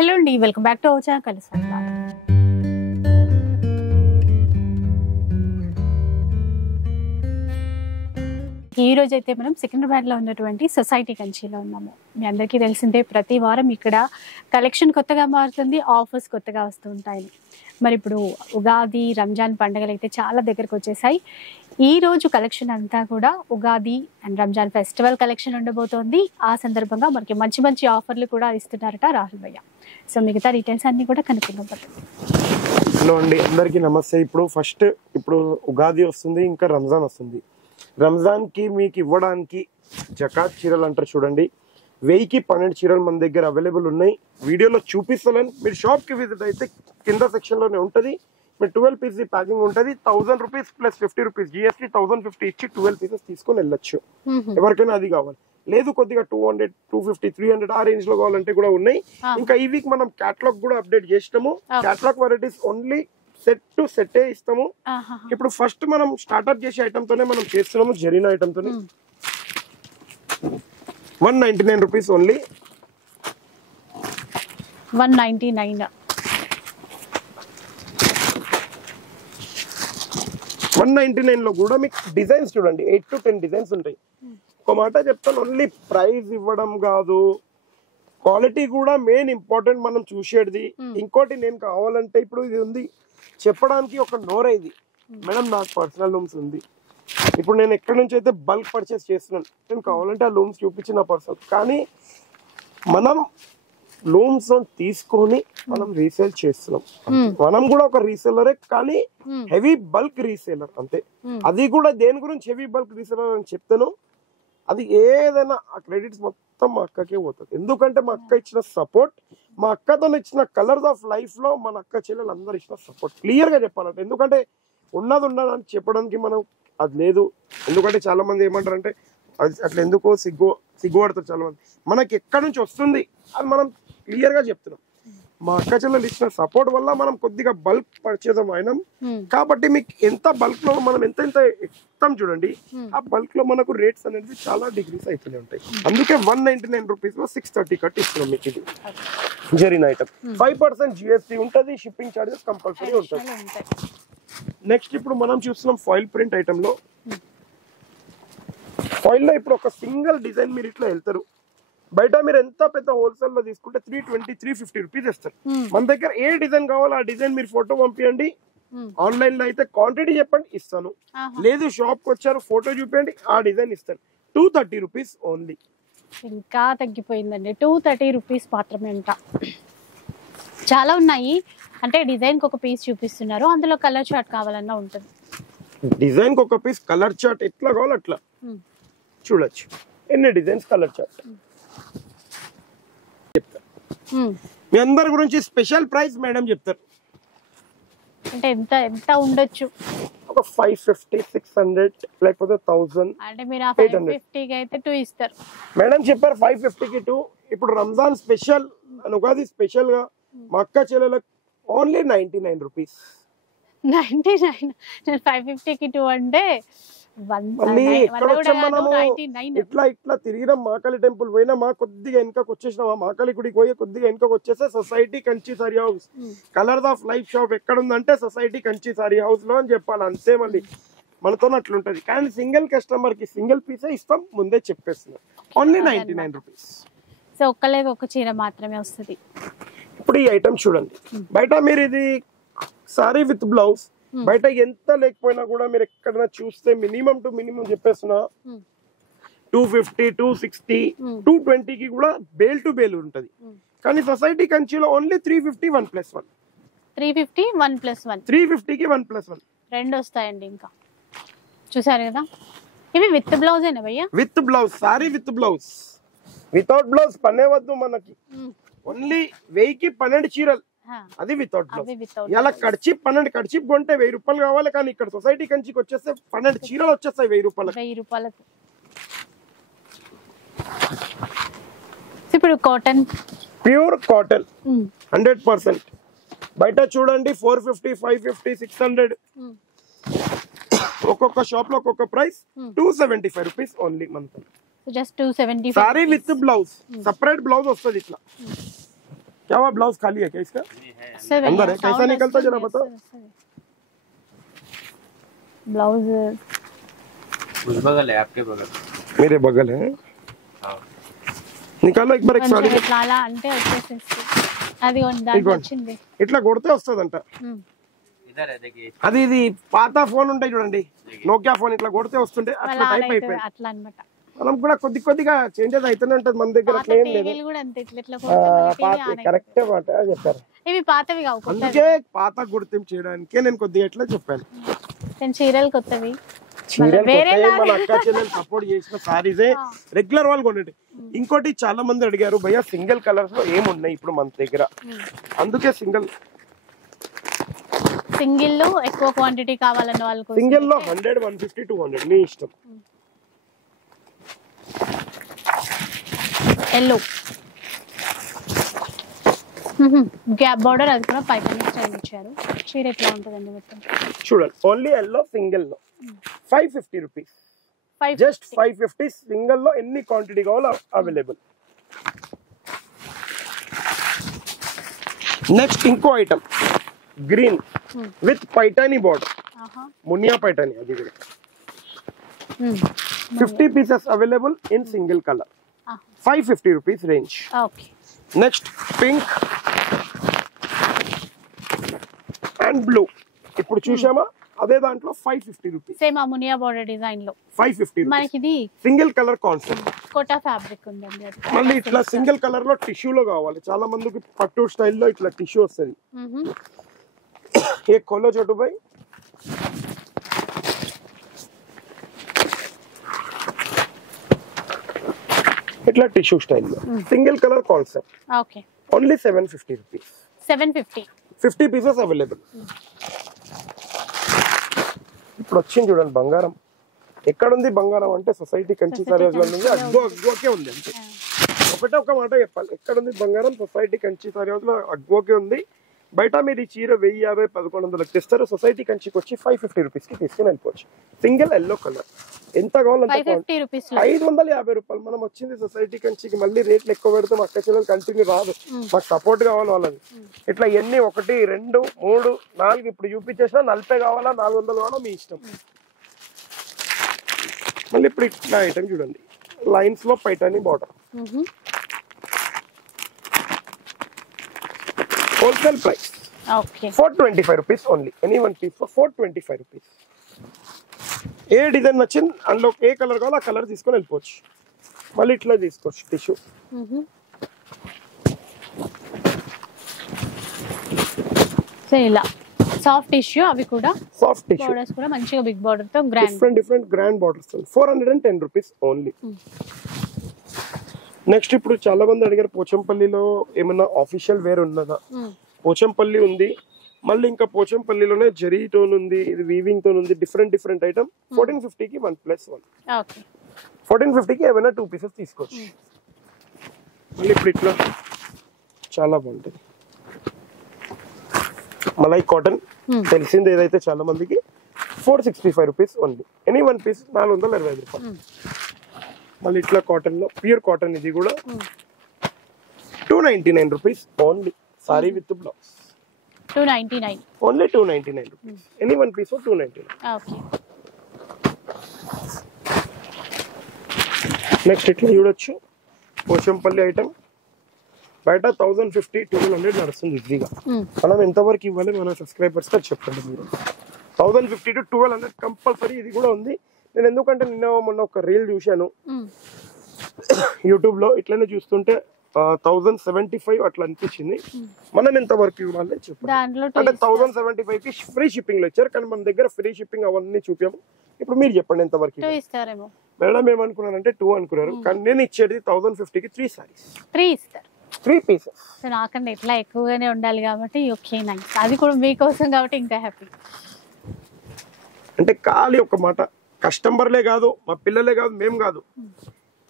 Hello అండి, welcome back to our channel కలిసాను. ఈ రోజు అయితే మనం సికింద్రాబాద్ లో ఉన్నటువంటి సొసైటీ కంచిలో ఉన్నాము. మీ అందరికీ తెలిసిందే, ప్రతి వారం ఇక్కడ కలెక్షన్ కొత్తగా మారుతుంది, ఆఫర్స్ కొత్తగా వస్తూ ఉంటాయి. మరి ఇప్పుడు ఉగాది, రంజాన్ పండుగలు అయితే చాలా దగ్గరకు వచ్చేసాయి. ఈ రోజు కలెక్షన్ అంతా కూడా Ugadi and Ramzan festival collection ఉండబోతోంది. ఆ సందర్భంగా మనకి మంచి మంచి ఆఫర్లు కూడా ఇస్తున్నారట రాహుల్ భయ్య. సో మిగతా డీటెయిల్స్ అన్ని కూడా కనుక్కుందాం. హలో అండి, అందరికీ నమస్తే. ఇప్పుడు ఉగాది వస్తుంది, ఇంకా రంజాన్ వస్తుంది. రంజాన్ కి మీకు ఇవ్వడానికి జకాత్ చీరలు అంటారు చూడండి, 1000కి 12 చీరలు మన దగ్గర అవైలబుల్ ఉన్నాయి. వీడియోలో చూపిస్తాను. మీరు షాప్ కి విజిట్ అయితే కింద సెక్షన్ లోనే ఉంటుంది. మీరు 12 పీసెస్ ప్యాకింగ్ ఉంటుంది. 1000 రూపీస్ ప్లస్ 50 రూపీస్ GST 1050 ఇచ్చి 12 పీసెస్ తీసుకొని వెళ్ళొచ్చు. ఎవరికైనా అది కావాలి, లేదు కొద్దిగా 200, 250, 300 ఆ రేంజ్ లో కావాలంటే కూడా ఉన్నాయి. ఇంకా ఈ వీక్ మనం క్యాటలాగ్ కూడా అప్డేట్ చేసినాము. Catalogue varieties only set to సెట్టే ఇస్తాము. ఇప్పుడు ఫస్ట్ మనం స్టార్ట్అప్ చేసే ఐటమ్ తోనే మనం చేస్తున్నాము. జరీనా ఐటమ్ తోనే 199 రూపీస్ ఓన్లీ. 199 199 లో కూడా మీకు డిజైన్స్ చూడండి, 8 to 10 డిజైన్స్ ఉంటాయి. ఒక మాట చెప్తాను, ఓన్లీ ప్రైస్ ఇవ్వడం కాదు, క్వాలిటీ కూడా మెయిన్ ఇంపార్టెంట్ మనం చూసేది. ఇంకోటి నేను కావాలంటే ఇప్పుడు ఇది ఉంది చెప్పడానికి ఒక నోరే, ఇది మేడం నాకు పర్సనల్ లూమ్స్ ఉంది. ఇప్పుడు నేను ఎక్కడి నుంచి అయితే బల్క్ పర్చేస్ చేస్తున్నాను, నేను కావాలంటే ఆ లూమ్స్ చూపించిన పర్సన్, కానీ మనం లూమ్స్ తీసుకొని మనం రీసేల్ చేస్తున్నాం. మనం కూడా ఒక రీసేలరే, కానీ హెవీ బల్క్ రీసేలర్ అంతే. అది కూడా దేని గురించి హెవీ బల్క్ రీసేలర్ అని చెప్తాను, అది ఏదైనా ఆ క్రెడిట్స్ మొత్తం మా అక్కకే పోతుంది. ఎందుకంటే మా అక్క ఇచ్చిన సపోర్ట్, మా అక్కతో ఇచ్చిన కలర్స్ ఆఫ్ లైఫ్ లో మన అక్క చెల్లెలు అందరు ఇచ్చిన సపోర్ట్ క్లియర్ గా చెప్పాలంటే. ఎందుకంటే ఉన్నదని చెప్పడానికి మనం అది లేదు. ఎందుకంటే చాలా మంది ఏమంటారంటే అట్లా ఎందుకో సిగ్గుపడతారు చాలా మంది. మనకి ఎక్కడి నుంచి వస్తుంది అది మనం క్లియర్ గా చెప్తున్నాం. మా అక్క చెల్లెలు ఇచ్చిన సపోర్ట్ వల్ల మనం కొద్దిగా బల్క్ పర్చేజ్ అయినాం. కాబట్టి మీకు ఎంత బల్క్ లో మనం ఎంత ఇస్తాం చూడండి, ఆ బల్క్ లో మనకు రేట్స్ అనేది చాలా డిగ్రీస్ అయితేనే ఉంటాయి. అందుకే 199 రూపీస్ లో 630 కట్ ఇస్తున్నాం మీకు. ఇది జరీనా ఐటమ్, 5% GST ఉంటుంది, షిప్పింగ్ చార్జెస్ కంపల్సరీ ఉంటుంది. నెక్స్ట్ ఇప్పుడు మనం చూస్తున్నాం ఫాయిల్ ప్రింట్ ఐటమ్ లో. ఫాయిల్ లో ఇప్పుడు ఒక సింగిల్ డిజైన్ మీరు ఇట్లా వెళ్తారు, బయట మీరు ఎంత పెద్ద హోల్సేల్ లో తీసుకుంటే 320, 350 రూపీస్ ఇస్తారు. మన దగ్గర ఏ డిజైన్ కావాలో ఆ డిజైన్ మీరు ఫోటో పంపించండి. ఆన్లైన్ లో అయితే క్వాంటిటీ చెప్పండి ఇస్తాను, లేదు షాప్ కి వచ్చారు ఫోటో చూపించండి ఆ డిజైన్ ఇస్తాను. 230 రూపీస్ ఓన్లీ. ఇంకా తగ్గిపోయిందండి, 230 రూపీస్ మాత్రమే అంట. చాలా ఉన్నాయి, అంటే డిజైన్ కి ఒక పీస్ చూపిస్తున్నారు, అందులో కలర్ చార్ట్ కావాలన్నా ఉంటుంది. డిజైన్ కి ఒక పీస్ కలర్ చార్ట్ ఎట్లా కావాలో అట్లా చూడొచ్చు. ఎన్ని డిజైన్స్ కలర్ చార్ట్ చెప్తారు. మీ అందరి గురించి స్పెషల్ ప్రైస్ మేడం చెప్తారు. అంటే ఎంత ఎంత ఉండొచ్చు? ఒక 550, 600 లేకపోతే 1000. అంటే మీరు ఆ 550 కి అయితే 2 ఇస్తారు. మేడం చెప్పారు 550 కి 2. ఇప్పుడు రంజాన్ స్పెషల్ అని ఉగాది స్పెషల్ గా మా అక్క చెల్లెలకు ఓన్లీ 99 రూపీస్. 99. 550 కి 2 అంటే మళ్ళీ ఎక్కడ వచ్చాం మనము? ఇట్లా తిరిగిన మాకాళి టెంపుల్ పోయినా, మా కొద్దిగా వెనకకు వచ్చేసినాం. మాకాళి గుడికి పోయి కొద్దిగా వెనకకు వచ్చేస్తే society Kanchi sorry house. Colours of life shop ఎక్కడ ఉందంటే సొసైటీ కంచి సారీ హౌస్ లో అని చెప్పాలి అంతే. మళ్ళీ మనతో అట్లుంటది, కానీ సింగిల్ కస్టమర్ కి సింగిల్ పీసే ఇస్తాం, ముందే చెప్పేస్తున్నాం. Only 99 rupees. సో ఒక్కలేదు ఒక చీర మాత్రమే వస్తుంది. ఇప్పుడు ఈ ఐటమ్ చూడండి, బయట మీరు ఇది సారీ విత్ బ్లౌజ్, బయట ఎంత లేకపోయినా కూడా మీరు ఎక్కడైనా చూస్తే మినిమం టు మినిమం చెప్పేస్తున్నా 250, 260, 220 కి కూడా బేల్ టు బేల్ ఉంటది. కానీ సొసైటీ కంచిలో ఓన్లీ 350 1+1. 350 1+1. 350 కి 1+1 రెండు వస్తాయండి. ఇంకా చూసారు కదా, ఇవి విత్ బ్లౌజ్ ఏనా భయ్యా? With blouse, sorry with blouse. Without blouse పనే వద్దు మనకి. ఓన్లీ 1000కి 12 చీరలు, అది వితౌట్ బ్లౌజ్. ఇలా కడిచి 12 కడిచి కొంటే 1000 రూపాయలు కావాలి, కానీ ఇక్కడ సొసైటీ కంచికి వచ్చేస్తే 12 చీరలు వచ్చేస్తాయి 1000 రూపాయలకు. ఇప్పుడు కాటన్, ప్యూర్ కాటన్ 100%. బయట చూడండి 450, 550, 600. ఒక్కొక్క షాప్ లో ఒక్కొక్క price. 275 rupees only month. Just 275. Sorry with blouse, separate blouse వస్తుంది ఇట్లా. क्या हुआ ब्लाउज खाली है क्या इसका सर अंदर है कैसा निकलता जरा बताओ ब्लाउज उस बगल है आपके बगल मेरे बगल है నికాలో एक बार एक साड़ी ఇట్లా అలా అంటే వచ్చేసేసి అది దాంట్లో వచ్చింది ఇట్లా కొడితే వస్తదంట इधर है देखिए అది ఇది పాత ఫోన్ ఉంటాయి చూడండి నోకియా ఫోన్ ఇట్లా కొడితే వస్తుంటే అట్లా టైప్ అయిపోయింది అట్లా అన్నమాట మనం కూడా కొద్దిగా చేంజెస్ అయితేనే ఉంటది మన దగ్గర అట్లా ఏం లేదు టీవీలు కూడా అంతే ఇట్లా ఇట్లా పాత కరెక్ట్ మాట చెప్పారు ఇవి పాతవి కావు అందుకే పాత గుర్తింపు చేయడానికే నేను కొద్దిగా ఎట్లా చెప్పాను నేను చీరలు కొత్తవి చీరలు కొత్తవి మన అక్క చెల్లెలు సపోర్ట్ చేసిన సారీసే రెగ్యులర్ వాళ్ళు కొనేటి ఇంకోటి చాలా మంది అడిగారు భయ్యా సింగిల్ కలర్స్ లో ఏమున్నాయి ఇప్పుడు మన దగ్గర అందుకే సింగిల్ లో ఎక్కువ క్వాంటిటీ కావాలన్న వాళ్ళకు సింగిల్ లో 100 150 200 మీ ఇష్టం ఎల్లో గ్యాప్ బార్డర్ అది కూడా పైన స్టైల్ ఇచ్చారు చీర ఎట్లా ఉంటుందండి మొత్తం చూడండి ఓన్లీ ఎల్లో సింగిల్ లో 550 రూపీస్ జస్ట్ 550 సింగిల్ లో ఎన్ని క్వాంటిటీ కావాలో అవైలబుల్ నెక్స్ట్ ఇంకో item green with Paithani border Muniya Paithani అది కూడా 50 pieces available in single color 550 rupees range okay next pink and blue ఇప్పుడు చూసామా అదే దాంట్లో 550 రూపీస్ సేమ్ అమునియా బార్డర్ డిజైన్ లో 550 మనకి ఇది single colour concept Kota fabric ఉందండి అది మళ్ళీ ఇట్లా సింగిల్ కలర్ లో టిష్యూ లో కావాలి చాలా మందికి పట్టు స్టైల్లో ఇట్లా టిష్యూ వస్తుంది ఏ खोलो छोटू भाई ఇట్లా టిష్యూ స్టైల్లో single colour concept okay only 750 rupees 750 50 pieces available ఇప్పుడు వచ్చింది చూడండి బంగారం ఎక్కడుంది బంగారం అంటే సొసైటీ కంచి సారీస్ లో ఉంది అగ్గోకే ఉంది అంతే ఒకటే ఒక మాట చెప్పాలి ఎక్కడుంది బంగారం సొసైటీ కంచి సారీస్ లో అగ్గోకే ఉంది బయట మీరు ఈ చీర 1050-1100 తెస్తారు సొసైటీ కంచికి వచ్చి 550 రూపీస్ కి తీసుకుని వెళ్ళిపోవచ్చు సింగిల్ ఎల్లో కలర్ ఎంత కావాలంటే 550 రూపీస్ లో 550 రూపాయలు మనం వచ్చింది సొసైటీ కంచికి మళ్ళీ రేట్లు ఎక్కువ పెడితే మా అక్క చెల్లెలు కంటిన్యూ రాదు మాకు సపోర్ట్ కావాలి వాళ్ళది ఇట్లా ఎన్ని 1 2 3 4 ఇప్పుడు చూపించేసినా 40 కావాలా 400 కావాలా మీ ఇష్టం మళ్ళీ ఇప్పుడు ఇట్లా ఐటమ్ చూడండి లైన్స్ లో Paithani border wholesale price okay 425 rupees only any one piece for 425 rupees ఏ డిజైన్ నచ్చింది అందులో ఏ కలర్ కావాలో ఆ కలర్ తీసుకొని వెళ్ళిపోవచ్చు మళ్ళీ ఇట్లా తీసుకోవచ్చు టిష్యూ సో ఇలా సాఫ్ట్ టిష్యూ అవి కూడా సాఫ్ట్ టిష్యూ బోర్డర్స్ కూడా మంచిగా బిగ్ బోర్డర్ తో grand different grand borders 410 rupees only next ఇప్పుడు చాలా మంది అడిగారు పోచంపల్లిలో ఏమన్నా ఆఫీషియల్ వేర్ ఉన్నదా పోచంపల్లి ఉంది మళ్ళీ ఇంకా పోచంపల్లిలోనే జరీ టోన్ ఉంది ఇది వీవింగ్ టోన్ ఉంది డిఫరెంట్ ఐటమ్ 1450 కి 1+1 ఓకే 1450 కి ఏమైనా 2 పీసెస్ తీసుకోవచ్చు మళ్ళీ ఇప్పుడు ఇట్లా చాలా బాగుంటుంది మలై కాటన్ తెలిసింది ఏదైతే చాలా మందికి 465 rupees only any one piece 425 రూపాయలు మళ్ళీ ఇట్లా కాటన్ లో ప్యూర్ కాటన్ ఇది కూడా 299 rupees only sari with blouse 299 only 299 rupees any one piece 299 okay next ఇట్లా చూడొచ్చు పోచంపల్లి ఐటమ్ బయట 1050-1200 నడుస్తుంది ఈజీగా మనం ఎంతవరకు ఇవ్వాలి మన సబ్స్క్రైబర్స్ కి చెప్పండి మీరు 1050 to 1200 కంపల్సరీ ఇది కూడా ఉంది నేను ఎందుకంటే నిన్న మొన్న ఒక రీల్ చూశాను యూట్యూబ్ లో ఇట్లనే చూస్తుంటే 1075 అట్లా అనిపించింది మనం ఎంత వరకు ఇవ్వాలి చెప్పండి అంటే 1075 కి ఫ్రీ షిప్పింగ్ లో ఇచ్చారు కానీ మన దగ్గర ఫ్రీ షిప్పింగ్ అవన్నీ చూపాము ఇప్పుడు మీరు చెప్పండి ఎంత వరకు ఇస్తారేమో మేడం ఏమనుకున్నానంటే 2 అనుకున్నారు కానీ నేను ఇచ్చేది 1050 కి 3 సారీస్ 3 ఇస్తారు 3 పీసెస్ సో నాకంటే ఎట్లా ఎక్కువగానే ఉండాలి కాబట్టి ఓకే నైస్ అది కూడా మీకోసం కాబట్టి ఇంకా హ్యాపీ అంటే ఖాళీ ఒక మాట కస్టమర్లే కాదు మా పిల్లలే కాదు మేము కాదు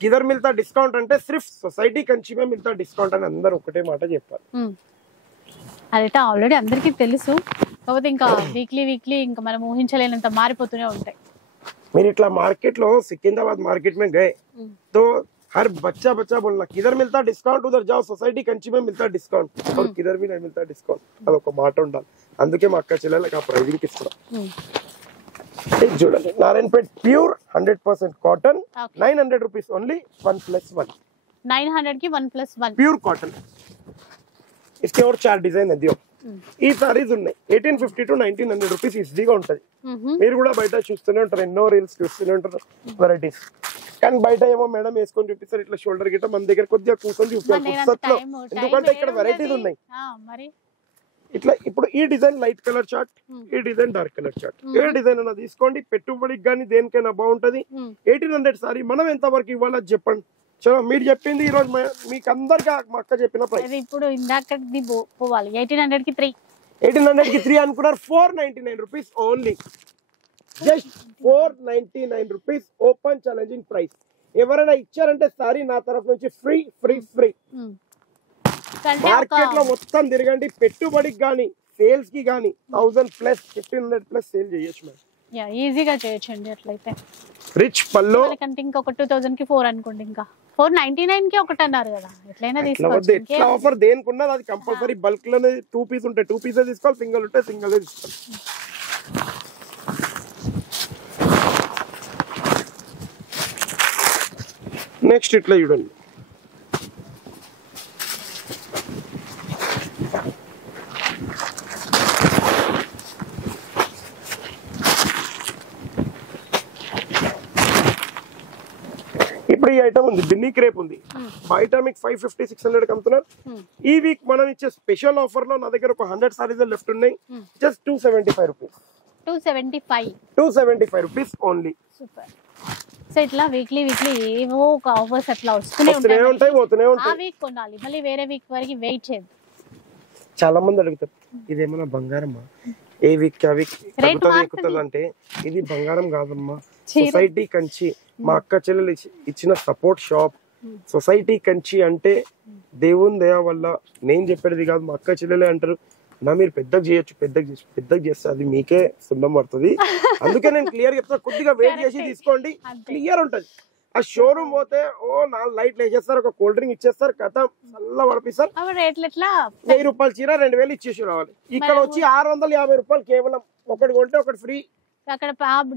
కిదర్ మిల్తా డిస్కౌంట్ అంటే సిర్ఫ్ సొసైటీ కంచి మే మిల్తా డిస్కౌంట్ అని అందరూ ఒకటే మాట చెప్పారు అదైతే ఆల్రెడీ అందరికీ తెలుసు కాకపోతే ఇంకా వీక్లీ ఇంకా మనం ఊహించలేనంత మారిపోతూనే ఉంటాయి మీరు ఇట్లా మార్కెట్ లో సికింద్రాబాద్ మార్కెట్ మే గए तो हर बच्चा बच्चा बोलना किधर मिलता डिस्काउंट उधर जाओ सोसाइटी कंची में मिलता डिस्काउंट और किधर भी नहीं मिलता डिस्काउंट అదొక మాట ఉండాలి అందుకే మా అక్క చెల్లెలకు ఆ ప్రైజింగ్ ఇస్తున్నాం ఇది చూడండి Narayanpet pure 100% cotton 900 rupees only 1+1 900 की 1+1 प्योर कॉटन इसके और 4 डिजाइन है दियो ఈ సారీస్ ఉన్నాయి 1850 to 1900 రూపీస్ ఈజీగా ఉంటది మీరు కూడా బయట చూస్తూనే ఉంటారు ఎన్నో రీల్స్ చూస్తూనే ఉంటారు వెరైటీస్ కానీ బయట ఏమో మేడం వేసుకొని చూపిస్తారు ఇట్లా షోల్డర్ గిట్ట మన దగ్గర కొద్దిగా కూర్చొని చూపిస్తారు ఎందుకంటే ఇక్కడ వెరైటీస్ ఉన్నాయి మరి ఇట్లా ఇప్పుడు ఈ డిజైన్ లైట్ కలర్ చార్ట్ ఈ డిజైన్ డార్క్ కలర్ చార్ట్ ఏ డిజైన్ అన్నా తీసుకోండి పెట్టుబడికి కానీ దేనికైనా బాగుంటది 1800 సారీ మనం ఎంత వరకు ఇవ్వాలో చెప్పండి చలో మీరు చెప్పింది ఈ రోజు మీకు అందరికి మా అక్క చెప్పిన ప్రైస్ ఇప్పుడు ఇందాకది పోవాలి 1800 కి 3 1800 కి 3 అనుకున్నారు 499 rupees only just 499 rupees open challenging price ఎవరైనా ఇచ్చారంటే సారీ నా తరఫు నుంచి ఫ్రీ ఫ్రీ ఫ్రీ మార్కెట్ లో మొత్తం తిరగండి పెట్టుబడికి గానీ సేల్స్ కి గానీ 1000+ 1500+ సేల్ చేయొచ్చు మేడం ఈజీగా చేయొచ్చండి అట్లయితే రిచ్ పల్లో అంటే ఇంకొక 2000 కి 4 అనుకోండి ఇంకా 499 కి ఒకటి అన్నారు కదా ఎట్లయినా తీసుకోవచ్చు ఎట్లా ఆఫర్ దేనికి ఉన్నది అది కంపల్సరీ బల్క్ లోనే 2 పీస్ ఉంటే 2 పీసే తీసుకోవాలి సింగిల్ ఉంటే సింగిల్ తీసుకోవాలి నెక్స్ట్ ఇట్లా చూడండి ఇప్పుడు ఈ ఐటమ్ ఉంది బిన్నీ క్రేప్ ఉంది బయట మీకు 550 600 అమ్ముతున్నారు ఈ వీక్ మనం ఇచ్చే స్పెషల్ ఆఫర్ లో నా దగ్గర ఒక 100 సారీస్ లెఫ్ట్ ఉన్నాయి just 275 rupees 275 rupees only super so ఇట్లా వీక్లీ ఏవో ఒక ఆఫర్స్ అట్లా వస్తూనే ఉంటాయి పోతూనే ఉంటాయి ఆ వీక్ కొనాలి మళ్ళీ వేరే వీక్ వరకు వెయిట్ చేయదు చాలా మంది అడుగుతారు ఇదేమన్నా బంగారమా ఏ వీక్ ఆ వీక్ ఎక్కుతుంది అంటే ఇది బంగారం కాదమ్మా సొసైటీ కంచి మా అక్క చెల్లెలు ఇచ్చిన సపోర్ట్ షాప్ సొసైటీ కంచి అంటే దేవుని దయ వల్ల నేను చెప్పేది కాదు మా అక్క చెల్లెలే అంటారు నా మీరు పెద్దగా చేయొచ్చు పెద్దగా చేస్తే అది మీకే సున్నం పడుతుంది అందుకే నేను క్లియర్ చెప్తా కొద్దిగా వెయిట్ చేసి తీసుకోండి క్లియర్ ఉంటది ఆ షోరూమ్ పోతే ఓ 4 లైట్లు వేసేస్తారు ఒక కూల్ డ్రింక్ ఇచ్చేస్తారు కథ చల్ల పడిపిస్తారు 1000 రూపాయలు చీర 2000 ఇచ్చేసి రావాలి ఇక్కడ వచ్చి 650 రూపాయలు కేవలం ఒకటి కొంటే ఒకటి ఫ్రీ అక్కడ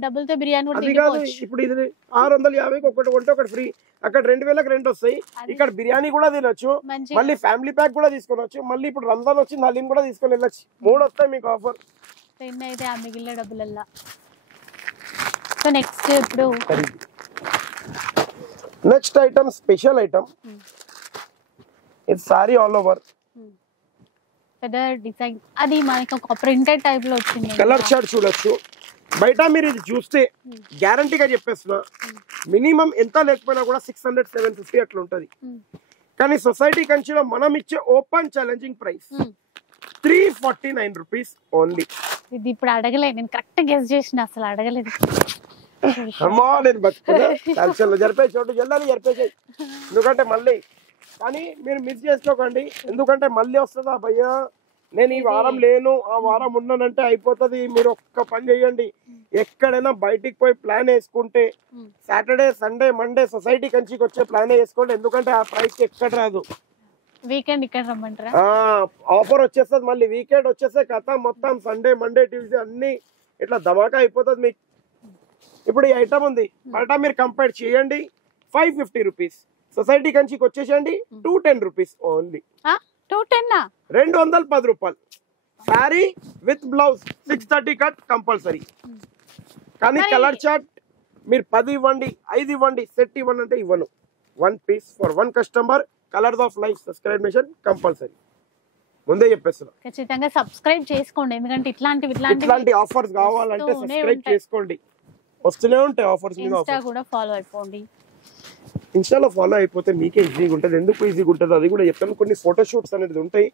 డబ్బులతో బిర్యానీ అది కాదు ఇప్పుడు ఇది 650కి ఒకటి కొంటే ఒకటి ఫ్రీ అక్కడ 2000కి 2 వస్తాయి ఇక్కడ బిర్యానీ కూడా తినొచ్చు మళ్ళీ ఫ్యామిలీ ప్యాక్ కూడా తీసుకొనొచ్చు మళ్ళీ ఇప్పుడు రంజాన్ వచ్చింది హలీం కూడా తీసుకొని వెళ్ళొచ్చు 3 వస్తాయి మీకు ఆఫర్ అయితే ఆ మిగిలిన డబ్బులల్లా సో నెక్స్ట్ ఇప్పుడు నెక్స్ట్ ఐటమ్ స్పెషల్ ఐటమ్ ఇది సారీ ఆల్ ఓవర్ పెద్ద డిజైన్ అది మనకి ఒక ప్రింటెడ్ టైప్ లో వచ్చింది కలర్ షర్ట్ చూడొచ్చు బయట మీరు ఇది చూస్తే గ్యారంటీగా చెప్పేస్తున్నా మినిమం ఎంత లేకపోయినా కూడా 600 750 అట్లా ఉంటది కానీ సొసైటీ కంచిలో మనం ఇచ్చే open challenging price 349 rupees only ఇది ఇప్పుడు అడగలేదు నేను కరెక్ట్ గెస్ చేసిన అసలు అడగలేదు అమ్మా నేను బతుకున్నా జరిపే చోటు జల్లని జరిపేసాయి ఎందుకంటే మళ్ళీ కానీ మీరు మిస్ చేసుకోకండి ఎందుకంటే మళ్ళీ వస్తుందా భయ్యా నేను ఈ వారం లేను ఆ వారం ఉన్నానంటే అయిపోతుంది మీరు ఒక్క పని చేయండి ఎక్కడైనా బయటికి పోయి ప్లాన్ వేసుకుంటే సాటర్డే సండే మండే సొసైటీ కంచికి వచ్చే ప్లాన్ వేసుకోండి ఎందుకంటే ఆ ప్రైస్ ఎక్కడ రాదు వీకెండ్ ఇక్కడ రమ్మంటారా ఆఫర్ వచ్చేస్తుంది మళ్ళీ వీకెండ్ వచ్చేస్తే కథ మొత్తం సండే మండే ట్యూస్డే అన్ని ఇట్లా ధమాకా అయిపోతుంది మీకు ఇప్పుడు ఈ ఐటమ్ ఉంది బయట మీరు కంపేర్ చేయండి 550 రూపీస్ సొసైటీ కంచికి వచ్చేసండి 210 రూపీస్ ఓన్లీ 210 రూపాయలు sorry with blouse 630 cut compulsory కానీ కలర్ చార్ట్ మీరు 10 ఇవ్వండి 5 ఇవ్వండి సెట్ ఇవ్వండి అంటే ఇవ్వను 1 piece for 1 customer colours of life subscription compulsory ముందే చెప్పేస్తున్నా ఖచ్చితంగా సబ్స్క్రైబ్ చేసుకోండి ఎందుకంటే ఇట్లాంటి ఆఫర్స్ కావాలంటే సబ్స్క్రైబ్ చేసుకోండి వస్తూనే ఉంటాయి ఆఫర్స్ మీద ఇన్స్టా కూడా ఫాలో అయిపోండి ఇన్స్టాలో ఫాలో అయిపోతే మీకే ఈజీగా ఉంటుంది ఎందుకు ఈజీగా ఉంటుంది అది కూడా చెప్తాను కొన్ని ఫోటో షూట్స్ అనేది ఉంటాయి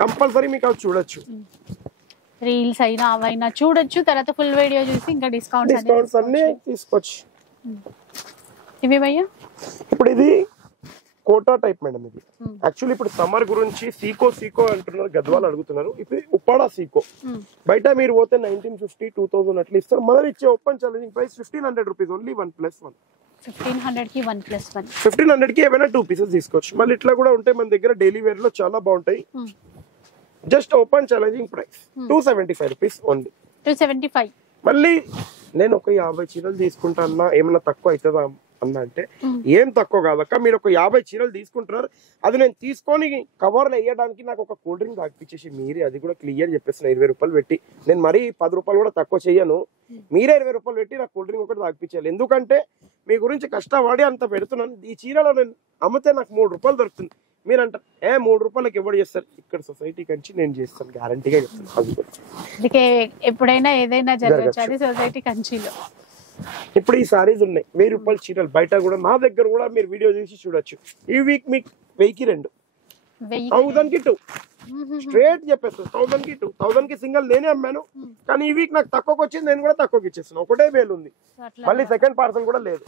కంపల్సరీ మీకు అవి చూడొచ్చు రీల్స్ అయినా అవైనా చూడొచ్చు తర్వాత ఫుల్ వీడియో చూసి ఇంకా డిస్కౌంట్స్ అన్ని తీసుకోవచ్చు ఇవి భయ్యా ఇప్పుడు ఇది కోటా టైప్ మేడం ఇది. యాక్చువల్లీ ఇప్పుడు సమ్మర్ గురించి సీకో అంటున్నారు, గద్వాలు అడుగుతున్నారు. ఇప్పుడు ఉప్పాడా సీకో బయట మీరు పోతే 1950, 2000 అట్లా ఇస్తారు. మనం ఇచ్చే open challenging price 1500 rupees only 1+1. 1500 కి 1+1. 1500 కి ఏమైనా 2 పీసెస్ తీసుకోవచ్చు. మళ్ళీ ఇట్లా కూడా ఉంటాయి మన దగ్గర, డైలీ వేర్ లో చాలా బాగుంటాయి. Just open challenging price 275 rupees only. 275. మళ్ళీ నేను ఒక 50 చీరలు తీసుకుంటా అన్నా ఏమైనా తక్కువ అవుతుందా అన్న అంటే ఏం తక్కువ కాదక్క. మీరు ఒక 50 చీరలు తీసుకుంటున్నారు, అది నేను తీసుకొని కవర్లు వేయడానికి నాకు ఒక కూల్ డ్రింక్ తాగిపించేసి మీరే, అది కూడా క్లియర్ చెప్పేస్తున్నా, 20 రూపాయలు పెట్టి. నేను మరీ 10 రూపాయలు కూడా తక్కువ చెయ్యను. మీరే 20 రూపాయలు పెట్టి నాకు కూల్ డ్రింక్ ఒకటి తాగిపించాలి. ఎందుకంటే మీ గురించి కష్టపడి అంత పెడుతున్నాను. ఈ చీరలో నేను అమ్మితే నాకు 3 రూపాయలు దొరుకుతుంది. మీరు అంటారు 3 రూపాయలకి ఎవరు చేస్తారు? ఇక్కడ సొసైటీ కంచి నేను చేస్తాను, గ్యారంటీగా చెప్తాను. అది కూడా అందుకే ఎప్పుడైనా ఏదైనా జరగచ్చు, అది సొసైటీ కంచిలో. ఇప్పుడు ఈ సారీస్ ఉన్నాయి 1000 రూపాయల చీరలు, బయట కూడా నా దగ్గర కూడా మీరు వీడియో చూసి చూడొచ్చు. ఈ వీక్ మీకు 1000కి 2, 1000కి 2 స్ట్రేట్ చెప్పేస్తాను. 1000కి 2, 1000కి సింగిల్ నేనే అమ్మాను. కానీ ఈ వీక్ నాకు తక్కువకి వచ్చింది, నేను కూడా తక్కువకి ఇచ్చేస్తాను. ఒకటే బేల్ ఉంది, మళ్ళీ సెకండ్ పార్సల్ కూడా లేదు,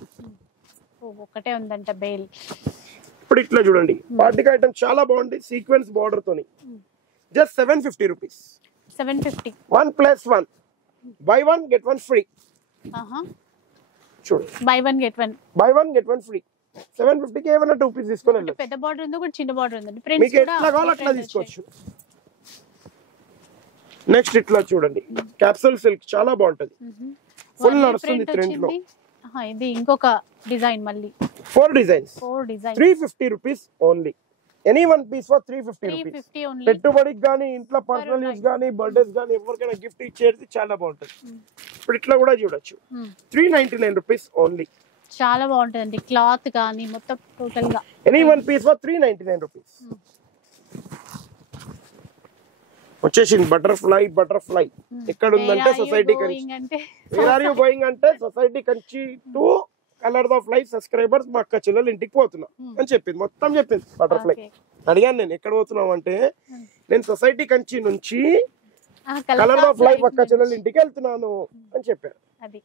ఒకటే ఉందంట బేల్. ఇప్పుడు ఇట్లా చూడండి, పార్టీ ఐటమ్ చాలా బాగుంది, సీక్వెన్స్ బార్డర్ తోని. Just 750 rupees. 750. 1+1, buy 1 get 1 free. చూడు, by 1 get 1. buy 1 get 1 free. 750కి ఏమైనా 2 పీస్ తీసుకొని వెళ్ళండి. పెద్ద బార్డర్ ఉంది, కూడా చిన్న బార్డర్ ఉంది. మీకు ఎట్లా కావాలో అట్లా తీసుకోవచ్చు. నెక్స్ట్ ఇట్లా చూడండి, క్యాప్సూల్ సిల్క్ చాలా బాగుంటది, ఫుల్ నడుస్తుంది ట్రెండ్ లో. ఇది ఇంకొక డిజైన్, మళ్ళీ 4 designs, 350 rupees only. Any 1 piece for 350 rupees. పెట్టుబడికి గానీ, ఇంట్లో పర్సనల్ యూస్ గానీ, బర్త్డేస్ గానీ, ఎవరికైనా గిఫ్ట్ ఇచ్చేది చాలా బాగుంటది. ఇప్పుడు ఇట్లా కూడా చూడొచ్చు, 399 రూపీస్ ఓన్లీ. చాలా బాగుంటదండి, క్లాత్ గానీ మొత్తం టోటల్ గా. Any 1 piece for 399 rupees. వచ్చేసింది బటర్ఫ్లై. ఎక్కడ ఉందంటే society Kanchi. Where are you going అంటే society Kanchi to colour of life subscribers మా అక్క చెల్లెలు ఇంటికి పోతున్నా అని చెప్పింది, మొత్తం చెప్పింది. బటర్ఫ్లై అడిగాను నేను, ఎక్కడ పోతున్నావు అంటే నేను సొసైటీ కంచి నుంచి కలర్ ఆఫ్ లైఫ్ అక్క చెల్లెలు ఇంటికి వెళ్తున్నాను అని చెప్పారు.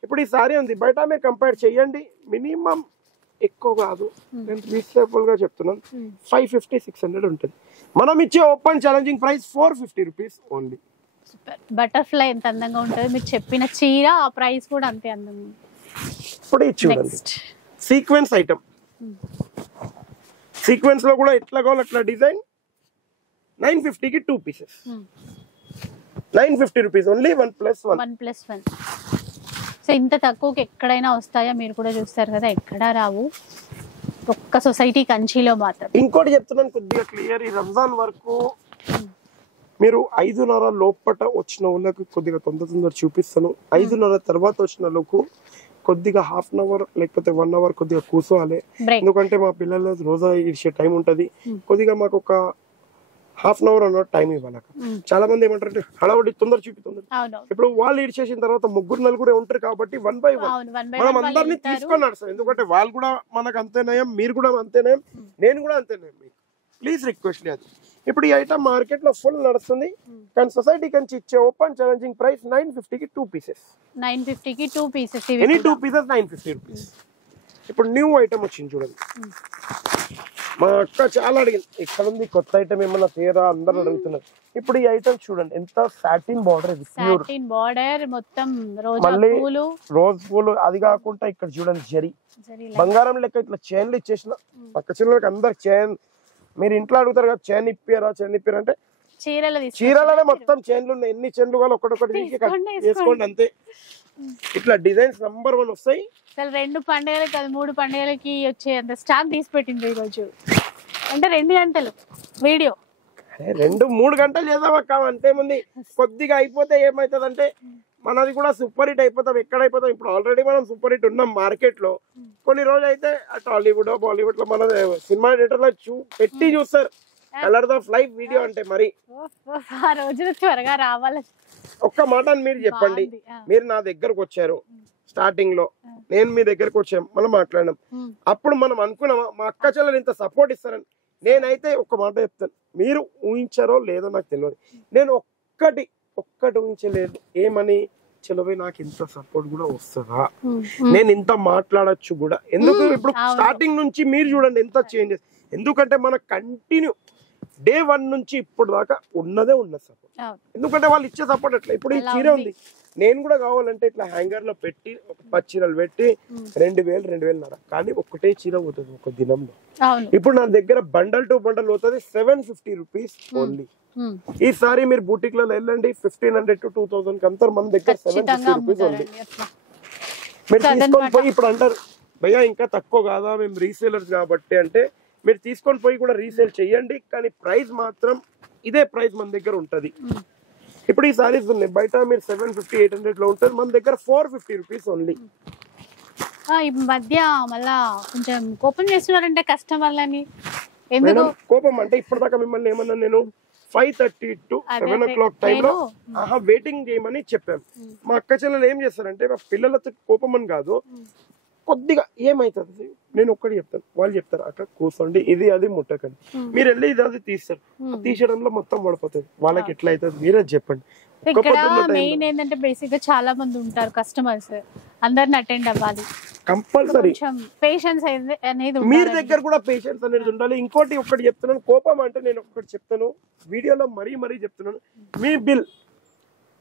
ఇప్పుడు ఈ సారీ ఉంది బయట, మీరు కంపేర్ చెయ్యండి. మినిమం ఎక్కువ కాదు, నేను రీజనబుల్ గా చెప్తున్నాను, 550-600 ఉంటుంది. మనం ఇచ్చే open challenging price 450 rupees only. Butterfly ఎంత అందంగా ఉంటుంది, మీరు చెప్పిన చీర ఆ ప్రైస్ కూడా అంతే అందంగా ఉంది. ఇప్పుడు ఇది చూడండి, సీక్వెన్స్ ఐటమ్. సీక్వెన్స్ లో కూడా ఎట్లా కావాలి అట్లా డిజైన్. 950కి 2 పీసెస్, 950 రూపీస్ ఓన్లీ. 1+1. సో ఇంత తక్కువకి ఎక్కడైనా వస్తాయా? మీరు కూడా చూస్తారు కదా, ఎక్కడా రావు, ఒక్క సొసైటీ కంచిలో మాత్రం. ఇంకోటి చెప్తున్నాను కొద్దిగా క్లియర్, ఈ రంజాన్ వరకు మీరు 5:30 లోపట వచ్చిన వాళ్ళకి కొద్దిగా తొందర చూపిస్తాను. 5:30 తర్వాత వచ్చిన వాళ్ళకు కొద్దిగా హాఫ్ అన్ అవర్ లేకపోతే 1 అవర్ కొద్దిగా కూర్చోవాలి. ఎందుకంటే మా పిల్లలు రోజా ఇచ్చే టైం ఉంటది, కొద్దిగా మాకు ఒక హాఫ్ అన్ అవర్ అన్న టైం ఇవ్వాలి. చాలా మంది ఏమంటారు, హడావుడి తొందర చూపిస్తుంది. ఇప్పుడు వాళ్ళు ఇడిచేసిన తర్వాత 3-4 ఉంటారు కాబట్టి 1 by 1 మనం అందరినీ తీసుకొని నడుస్తాం. ఎందుకంటే వాళ్ళు కూడా మనకు అంతే నయం, మీరు కూడా అంతే నయం, నేను కూడా అంతే నయం. ప్లీజ్ రిక్వెస్ట్ లేదు. ఇప్పుడు ఈ ఐటమ్ మార్కెట్ లో ఫుల్ నడుస్తుంది, కానీ సొసైటీ కంచి ఇచ్చే ఓపెన్ ఛాలెంజింగ్ ప్రైస్ 950కి 2 పీసెస్. 950కి 2 పీసెస్, ఎనీ 2 పీసెస్ 950 రూపీస్. ఇప్పుడు న్యూ ఐటమ్ వచ్చింది చూడండి, మా అక్క చాలా అడిగింది ఎక్కడ ఉంది కొత్త ఐటమ్ ఏమన్నా తేరా, అందరూ అడుగుతున్నారు. ఇప్పుడు ఈ ఐటమ్ చూడండి, ఎంత సాటిన్ బార్డర్, ఇది ప్యూర్ సాటిన్ బార్డర్, మొత్తం మళ్ళీ రోజ్ పూలు. అది కాకుండా ఇక్కడ చూడండి జరీ, బంగారం లెక్క ఇట్లా చైన్లు ఇచ్చేసిన. పక్క చిన్నకి అందరు చైన్, మీరు ఇంట్లో అడుగుతారు కదా చైన్ ఇప్పారా అంటే చీరలనే మొత్తం చైన్లు ఉన్నాయి. ఎన్ని చైన్లు కావాలి ఒకటొకటి వేసుకోండి అంతే. ఇట్లా డిజైన్స్ నంబర్ 1 వస్తాయి. అసలు 2 పండుగలకి అది 3 పండుగలకి వచ్చే అంత స్టాక్ తీసి పెట్టింది ఈరోజు. అంటే 2 గంటలు వీడియో, 2-3 గంటలు చేద్దాం అంతేముంది. కొద్దిగా అయిపోతే ఏమవుతుంది మనది కూడా సూపర్ హిట్ అయిపోతాం. ఎక్కడ అయిపోతాం, ఇప్పుడు ఆల్రెడీ మనం సూపర్ హిట్ ఉన్నాం మార్కెట్ లో. కొన్ని రోజులు అయితే టాలీవుడ్ బాలీవుడ్ లో మన సినిమా థియేటర్ లో పెట్టి చూస్తారు కలర్ ఆఫ్ లైఫ్ వీడియో అంటే. మరి ఆ రోజు త్వరగా రావాలి. ఒక్క మాట మీరు చెప్పండి, మీరు నా దగ్గరకు వచ్చారు స్టార్టింగ్ లో, నేను మీ దగ్గరకు వచ్చాం, మనం మాట్లాడినాం. అప్పుడు మనం అనుకున్నామా మా అక్క చెల్లెలు ఇంత సపోర్ట్ ఇస్తారని? నేనైతే ఒక్క మాట చెప్తాను, మీరు ఊహించారో లేదో నాకు తెలియదు, నేను ఒక్కటి ఊహించలేదు. ఏమని చెలవై నాకు ఇంత సపోర్ట్ కూడా వస్తుందా, నేను ఇంత మాట్లాడచ్చు కూడా. ఎందుకు ఇప్పుడు స్టార్టింగ్ నుంచి మీరు చూడండి ఎంత చేంజెస్. ఎందుకంటే మన కంటిన్యూ డే 1 నుంచి ఇప్పుడు దాకా ఉన్నదే ఉన్నది సపోర్ట్. ఎందుకంటే వాళ్ళు ఇచ్చే సపోర్ట్ అట్లా. ఇప్పుడు ఈ చీర ఉంది, నేను కూడా కావాలంటే ఇట్లా హ్యాంగర్ లో పెట్టి ఒక 10 చీరలు పెట్టి 2000 2000 కానీ ఒక్కటే చీర పోతుంది ఒక దినంలో. ఇప్పుడు నా దగ్గర బండల్ టు బండల్ పోతుంది 750 రూపీస్ ఓన్లీ. ఈసారి మీరు బూటిక్ లో వెళ్ళండి 1500 to 2000 కంతా మన దగ్గర 750 రూపీస్ ఓన్లీ. మీరు తీసుకొని పోయి ఇప్పుడు అంటారు భయ్యా ఇంకా తక్కువ కాదా మేము రీసేలర్స్ కాబట్టి అంటే, మీరు తీసుకొని పోయి కూడా రీసేల్ చెయ్యండి, కానీ ప్రైస్ మాత్రం ఇదే ప్రైస్ మన దగ్గర ఉంటది. ఇప్పుడు ఈ సారీస్ ఉన్నాయి బయట మీరు 750 800 లో ఉంటుంది, మన దగ్గర 450 రూపీస్ ఓన్లీ. ఈ మధ్య మళ్ళా కొంచెం కోపం చేస్తున్నారంటే కస్టమర్లని. ఎందుకు కోపం అంటే ఇప్పటిదాకా మిమ్మల్ని ఏమన్నా నేను 5:30 to 7 o'clock టైంలో వెయిటింగ్ చేయమని చెప్పాను. మా అక్క చెల్లెలు ఏం చేస్తారంటే మా పిల్లలతో కోపం అని కాదు, కొద్దిగా ఏమైతుంది నేను ఒక్కటి చెప్తాను, వాళ్ళు చెప్తారు అక్కడ కూర్చోండి ఇది అది ముట్టకండి, మీరు వెళ్ళి ఇది అది తీస్తారు, తీసేయడంలో మొత్తం పడిపోతుంది. వాళ్ళకి ఎట్లా అవుతుంది మీరే చెప్పండి. ఇక్కడ మెయిన్ ఏంటంటే బేసిక్ గా చాలా మంది ఉంటారు కస్టమర్స్, అందరిని అటెండ్ అవ్వాలి కంపల్సరీ. పేషెన్స్ అనేది మీ దగ్గర కూడా పేషెన్స్ అనేది ఉండాలి. ఇంకోటి ఒకటి చెప్తున్నాను, కోపం అంటే నేను ఒకటి చెప్తాను వీడియోలో మరీ చెప్తున్నాను, మీ బిల్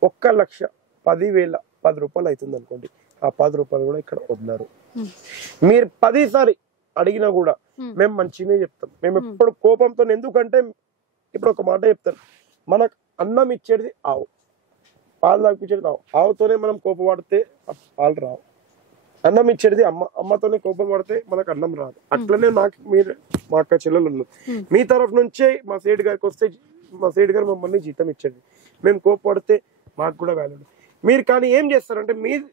1,10,000 10 రూపాయలు అవుతుంది అనుకోండి, ఆ 10 రూపాయలు కూడా ఇక్కడ వదిలారు. మీరు 10 సారి అడిగినా కూడా మేము మంచిగానే చెప్తాం. మేము ఎప్పుడు కోపంతో, ఎందుకంటే ఇప్పుడు ఒక మాట చెప్తాను, మనకు అన్నం ఇచ్చేది ఆవు, పాలు తాగిపించేది ఆవు, ఆవుతోనే మనం కోపం పడితే పాలు రావు. అన్నం ఇచ్చేది అమ్మతోనే కోపం పడితే మనకు అన్నం రాదు. అట్లనే నాకు మీరు మా అక్క చెల్లెలు ఉన్నారు, మీ తరఫు నుంచే మా సేటు గారికి వస్తే మా సేటు గారు మమ్మల్ని జీతం ఇచ్చేది, మేము కోపపడితే మాకు కూడా వాల్యూ. మీరు కానీ ఏం చేస్తారంటే మీరు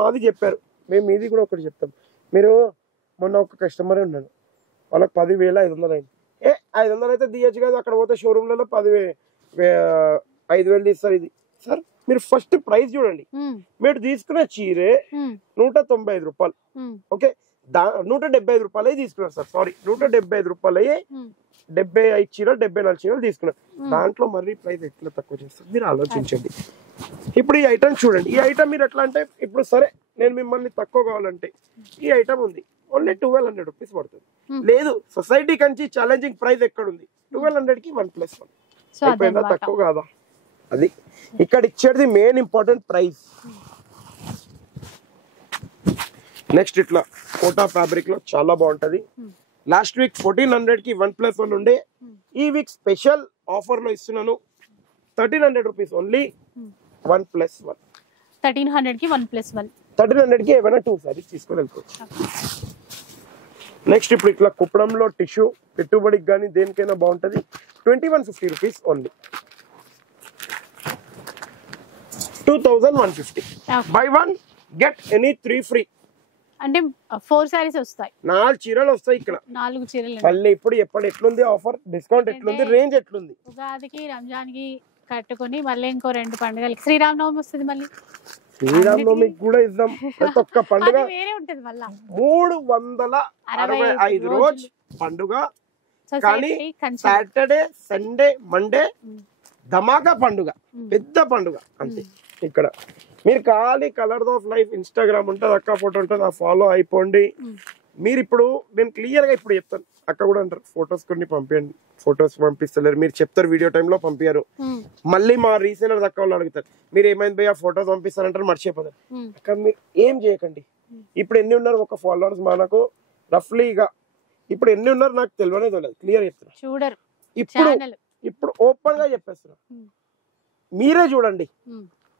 మాది చెప్పారు, మేము మీది కూడా ఒకటి చెప్తాం. మీరు మొన్న ఒక కస్టమర్ ఉన్నాడు, వాళ్ళకి 10,500 అయింది. 500 అయితే తీయచ్చు కదా, అక్కడ పోతే షోరూమ్లలో 5,000 తీస్తారు. ఇది సార్ మీరు ఫస్ట్ ప్రైస్ చూడండి, మీరు తీసుకున్న చీరే 195 రూపాయలు, ఓకే 175 రూపాయలు తీసుకున్నారు సార్, సారీ 175 రూపాయలు 75 చీరలు 74 చీరలు తీసుకున్నారు. దాంట్లో మరి ప్రైస్ ఎట్లా తక్కువ చేస్తారు మీరు ఆలోచించండి. ఇప్పుడు ఈ ఐటమ్ చూడండి, ఈ ఐటమ్ మీరు ఎట్లా అంటే ఇప్పుడు సరే నేను మిమ్మల్ని తక్కువ కావాలంటే ఈ ఐటమ్ ఉంది ఓన్లీ 1,200 రూపీస్ పడుతుంది. లేదు సొసైటీ కంచి ఛాలెంజింగ్ ప్రైస్ ఎక్కడ ఉంది 1,200 కి 1+1 అయిపోయిందా, తక్కువ కాదా? అది ఇక్కడ ఇచ్చేది మెయిన్ ఇంపార్టెంట్ ప్రైస్. నెక్స్ట్ ఇట్లా కోటా ఫ్యాబ్రిక్ లో చాలా బాగుంటది. లాస్ట్ వీక్ 1,400 కి 1+1 ఉండే, ఈ వీక్ స్పెషల్ ఆఫర్ లో ఇస్తున్నాను 1,300 రూపీస్ ఓన్లీ 1+1. 1,300 కి 1+1, 1,300 కి ఏమైనా 2 సారీస్ తీసుకొని వెళ్ళిపోవచ్చు. నెక్స్ట్ ఇప్పుడు ఇట్లా కుప్పడంలో టిష్యూ పెట్టుబడికి కానీ దేనికైనా బాగుంటది 2,150 rupees only, 2,150. By 1 get any 3 free. అంటే 4 సారీస్ వస్తాయి, 4 చీరలు వస్తాయి ఇక్కడ, 4 చీరలు. మళ్ళీ ఇప్పుడు ఎట్లుంది ఆఫర్, డిస్కౌంట్ ఎట్లుంది, రేంజ్ ఎట్లుంది? ఉగాదికి రంజాన్ కి కట్టుకొని మళ్ళీ ఇంకో 2 పండుగలకి శ్రీరామనవమి వస్తుంది, మళ్ళీ శ్రీరామనవమికి కూడా ఇద్దాం. ప్రతి ఒక్క పండుగ వేరే ఉంటది, మళ్ళా 365 రోజు పండుగ. కానీ సాటర్డే సండే మండే ధమాకా పండుగ, పెద్ద పండుగ అంతే. ఇక్కడ మీరు ఖాళీ కలర్స్ ఆఫ్ లైఫ్ ఇన్స్టాగ్రామ్ ఉంటుంది, అక్క ఫోటో ఉంటుంది, ఫాలో అయిపోండి. మీరు ఇప్పుడు నేను క్లియర్ గా ఇప్పుడు చెప్తాను, అక్క కూడా అంటారు ఫొటోస్ కొన్ని పంపించండి, ఫొటోస్ పంపిస్తలేరు, మీరు చెప్తారు వీడియో టైంలో పంపించారు, మళ్ళీ మా రీసేలర్ అక్క వాళ్ళు అడుగుతారు మీరు ఏమైంది భయ్యా ఫొటోస్ పంపిస్తారంటారు, మర్చిపోతారు. అక్క మీరు ఏం చేయకండి, ఇప్పుడు ఎన్ని ఉన్నారు ఒక ఫాలోవర్స్ మనకు రఫ్లీగా, ఇప్పుడు ఎన్ని ఉన్నారు నాకు తెలియలేదు, క్లియర్ చెప్తారు చూడరు. ఇప్పుడు ఓపెన్ గా చెప్పేస్తున్నా, మీరే చూడండి,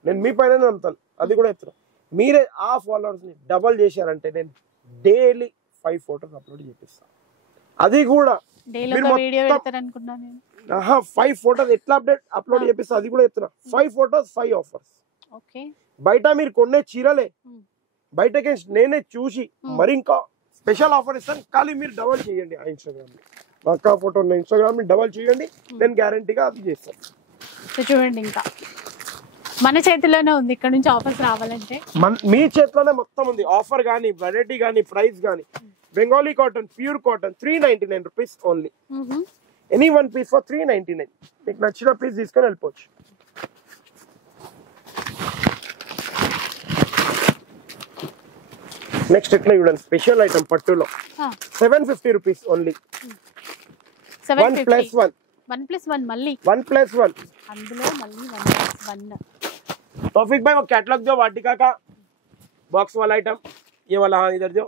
నేను మీ పైన నమ్ముతాను, అది కూడా చెప్తున్నా. మీరే ఆ ఫాలోవర్స్ ని డబల్ చేశారంటే నేను డైలీ 5 ఫోటోస్ అప్లోడ్ చేపిస్తాను. అది కూడా 5 ఫోటోస్ ఎట్లా అప్లోడ్ చేపిస్తా, అది కూడా చెప్తున్నా. 5 ఫోటోస్ 5 ఆఫర్స్. బయట మీరు కొన్నే చీరలే, బయటకి నేనే చూసి మరి ఇంకా స్పెషల్ ఆఫర్ ఇస్తాను, కానీ మీరు డబల్ చేయండి ఆ ఇన్స్టాగ్రామ్ ని, అక్క ఫోటో ఇన్స్టాగ్రామ్ ని డబల్ చేయండి, నేను గ్యారంటీగా అది చేస్తాను. చూడండి ఇంకా మన చేతిలోనే ఉంది, ఇక్కడ నుంచి ఆఫర్స్ రావాలంటే మీ చేతిలోనే మొత్తం ఉంది, ఆఫర్ గానీ వెరైటీ గానీ ప్రైస్ గానీ. Bengali cotton pure cotton 399 rupees only, any 1 piece for 399. మీకు నచ్చిన పీస్ తీసుకొని వెళ్ళిపోవచ్చు. నెక్స్ట్ ఇట్లా చూడండి స్పెషల్ ఐటమ్ పట్టులో 750 రూపీస్ ఓన్లీ, వన్ ప్లస్ 750 1+1 మళ్ళీ 1+1 అందులో మళ్ళీ 1+1 तौफीक भाई वो कैटलॉग दो वाटिका का बॉक्स वाला आइटम ये वाला हाँ इधर दो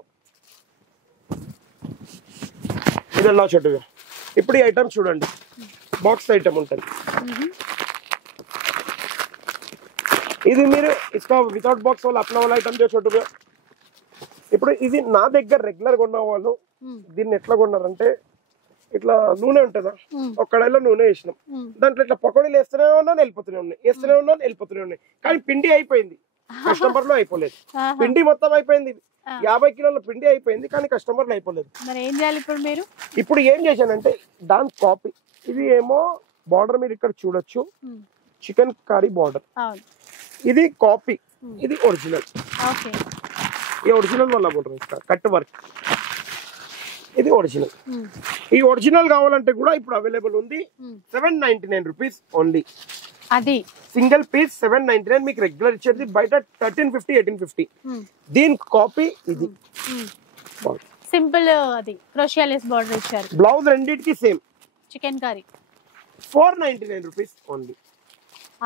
इधर लाओ छोटे भैया ఇప్పుడు ఈ ఐటమ్ చూడండి బాక్స్ ఐటమ్ ఉంటుంది ఇది మీరు इसका विदाउट बॉक्स वाला अपना वाला आइटम जो छोटे भैया ఇప్పుడు ఇది నా దగ్గర రెగ్యులర్ కొన్న వాళ్ళు దీన్ని ఎట్లా కొన్నారంటే ఇట్లా నూనె ఉంటుందా ఒక కడాయిలో నూనె వేసినాం దాంట్లో ఇట్లా పకోడీలు వేస్తూనే ఉన్నాను వెళ్ళిపోతూనే ఉన్నాయి వేస్తూనే ఉన్నాను వెళ్ళిపోతూనే ఉన్నాయి కానీ పిండి అయిపోయింది కస్టమర్ లో అయిపోలేదు పిండి మొత్తం అయిపోయింది 50 కిలోల పిండి అయిపోయింది కానీ కస్టమర్ లో అయిపోలేదు మరి ఏం చేయాలి ఇప్పుడు మీరు ఇప్పుడు ఏం చేశానంటే దాని కాపీ ఇది ఏమో బార్డర్ మీరు ఇక్కడ చూడొచ్చు చికెన్ కర్రీ బార్డర్ ఇది కాపీ ఇది ఒరిజినల్ ఓకే ये ओरिजिनल वाला बोल रहे हैं इसका कट वर्क ఇది ఒరిజినల్ ఈ ఒరిజినల్ కావాలంటే కూడా ఇప్పుడు అవైలబుల్ ఉంది 799 రూపీస్ ఓన్లీ అది సింగిల్ పీస్ 799 మీకు రెగ్యులర్ ఇచ్చేది బయట 1350 1850 దీని కాపీ ఇది సింపుల్ అది క్రోషియాలెస్ బార్డర్ ఇచ్చారు బ్లౌజ్ రెండిటికి same chicken curry 499 rupees only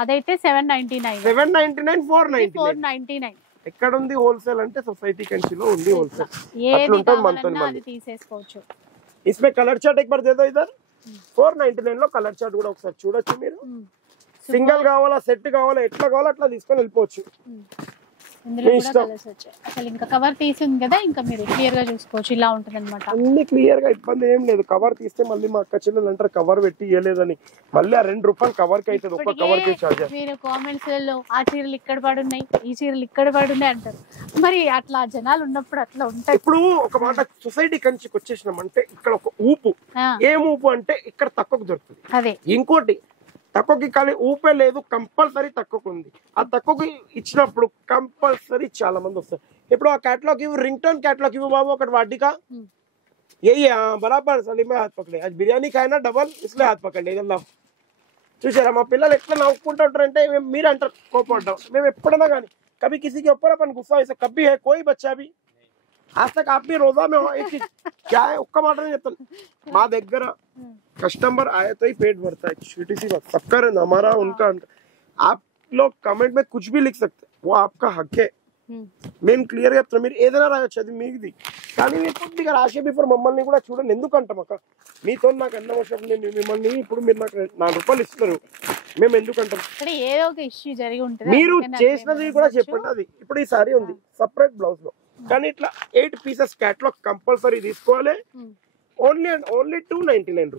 అదైతే 799 799 499 ఎక్కడ ఉంది హోల్సేల్ అంటే సొసైటీ కంచిలో ఉంది హోల్సేల్ అట్లుంటది మనతో అది తీసేసుకోవచ్చు इसमें कलर चार्ट एक बार दे दो इधर 499 లో కలర్ చార్ట్ కూడా ఒకసారి చూడొచ్చు మీరు సింగిల్ కావాలా సెట్ కావాలా ఎట్లా కావాలా అట్లా తీసుకొని వెళ్ళిపోవచ్చు ఇందులో కూడా కలర్స్ వచ్చాయి అసలు ఇంకా కవర్ తీసింది కదా ఇంకా మీరు క్లియర్ గా చూసుకోవచ్చు ఇలా ఉంటదన్నమాట అన్ని క్లియర్ గా ఇబ్బంది ఏం లేదు కవర్ తీస్తే మళ్ళీ మా అక్క చెల్లెలు అంటారు కవర్ పెట్టి ఇయ్యలేదని మళ్ళీ ఆ ₹2 కవర్ కి అవుతుంది ఒక్క కవర్ కి చార్జ్ మీరు కామెంట్స్ లో ఆ చీరలు ఇక్కడ పడున్నాయి ఈ చీరలు ఇక్కడ పడున్నాయి అంటారు మరి అట్లా జనాలు ఉన్నప్పుడు అట్లా ఉంటాయి ఇప్పుడు ఒక మాట సొసైటీ కంచికి వచ్చేసినాం అంటే ఇక్కడ ఒక ఊపు ఏం ఊపు అంటే ఇక్కడ తక్కువకు దొరుకుతుంది అదే ఇంకోటి తక్కువకి కానీ ఊపే లేదు కంపల్సరీ తక్కువకు ఉంది ఆ తక్కువకి ఇచ్చినప్పుడు కంపల్సరీ చాలా మంది వస్తారు ఇప్పుడు ఆ कैटलॉग ఇవ్వు రింగ్ టోన్ कैटलॉग ఇవ్వు బాబు ఒకటి వాటిका यही है बराबर सली में हाथ पकड़े आज बिरयानी खाए ना डबल इसलिए हाथ पकड़े ఇదల్లా చూసారా మా పిల్లలు ఎట్లా నవ్వుకుంటుంటారంటే మీరు అంటారు కోపడ్డాం మేము ఎప్పుడైనా కానీ कभी किसी के ऊपर अपन गुस्सा ऐसा कभी है कोई बच्चा भी आज तक आप भी रोजा में हो एक चीज क्या है ఒక్క మాట చెప్తాను మా దగ్గర कस्टमर आए तो ही पेट भरता है छोटी सी बात सबका हमारा उनका आप लोग कमेंट में कुछ भी लिख सकते वो आपका हक है మేము క్లియర్ గా చెప్తాను మీరు ఏదైనా రాయొచ్చు అది మీది కానీ మీరు కొద్దిగా రాసే బిఫోర్ మమ్మల్ని కూడా చూడండి ఎందుకు అంటాం అక్క మీతో నాకు అన్న అవసరం నేను మిమ్మల్ని ఇప్పుడు మీరు నాకు ₹4 ఇస్తున్నారు మేము ఎందుకు అంటాం ఏదో ఒక ఇష్యూ జరిగి ఉంటుంది మీరు చేసినది కూడా చెప్పండి అది ఇప్పుడు ఈ సారీ ఉంది సపరేట్ బ్లౌజ్ లో కానీ ఇట్లా 8 పీసెస్ कैटलॉग కంపల్సరీ తీసుకోవాలి only and only ₹299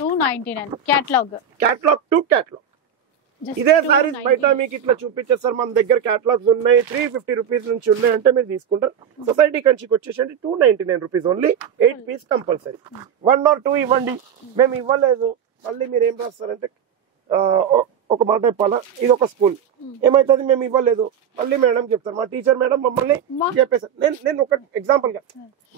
299 catalogue to catalogue ఇదే సారీస్ బయట మీకు ఇట్లా చూపించేస్తారు మన దగ్గర कैटलॉग्स ఉన్నాయి 350 రూపీస్ నుంచి ఉన్నాయి అంటే మీరు తీసుకుంటారు సొసైటీ కంచికి వచ్చేసి ₹299 ఓన్లీ 8 పీస్ కంపల్సరీ 1 or 2 ఇవ్వండి మేము ఇవ్వలేదు మళ్ళీ మీరు ఏం రాస్తారంటే ఒక మాట చెప్పాలా ఇది ఒక స్కూల్ ఏమైతుంది మేము ఇవ్వలేదు మళ్ళీ మేడం చెప్తారు మా టీచర్ మేడం మమ్మల్ని చెప్పేసారు నేను ఒక ఎగ్జాంపుల్ గా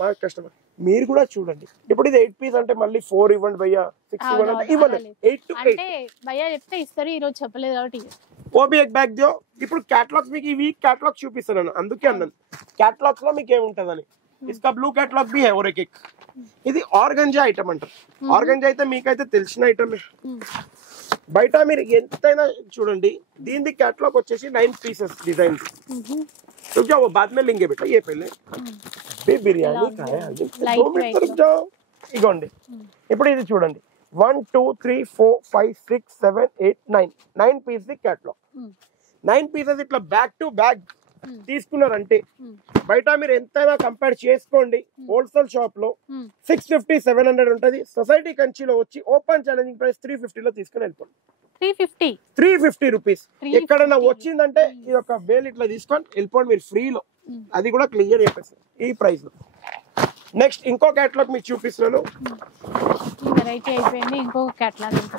మా కస్టమర్ మీరు కూడా చూడండి ఇప్పుడు ఇది 8 పీస్ అంటే మళ్ళీ 4 ఇవ్వండి భయ్యా 6 ఇవ్వండి అంటే ఇవ్వలేదు 8 to 8 అంటే భయ్యా చెప్తే ఇస్తారు ఈ రోజు చెప్పలేదు కాబట్టి ఓ బి ఎక్ బ్యాగ్ దియో ఇప్పుడు कैटलॉग्स మీకు ఈ వీక్ कैटलॉग చూపిస్తాను అందుకే అన్నాను कैटलॉग्स లో మీకు ఏముంటదని इसका ब्लू कैटलॉग भी है और एक ఇది ఆర్గంజా ఐటమ్ అంటారు ఆర్గంజా అయితే మీకైతే తెలిసిన ఐటమే బయట మీరు ఎంతైనా చూడండి దీని कैटलॉग వచ్చేసి 9 పీసెస్ డిజైన్స్ तो क्या वो बाद में लेंगे बेटा ये पहले बे बिरयानी खाया 2 मिनट रुक जाओ ఇగోండి ఇప్పుడు ఇది చూడండి 1 2 3 4 5 6 7 8 9 పీస్ ది कैटलॉग 9 పీసెస్ ఇట్లా బ్యాక్ టు బ్యాక్ తీసుకున్నారంటే బయట మీరు ఎంతైనా కంపేర్ చేసుకోండి హోల్సేల్ షాప్ లో 650 700 ఉంటది సొసైటీ కంచిలో వచ్చి ఓపెన్ ఛాలెంజింగ్ ప్రైస్ 350 లో తీసుకుని వెళ్ళిపోండి 350 రూపీస్ ఎక్కడైనా వచ్చిందంటే ఇది ఒక బేల్ ఇట్లా తీసుకొని వెళ్ళిపోండి మీరు ఫ్రీలో అది కూడా క్లియర్ చెప్పేస్తారు ఈ ప్రైస్ లో నెక్స్ట్ ఇంకో कैटलॉग మీకు చూపిస్తున్నాను వెరైటీ అయిపోయింది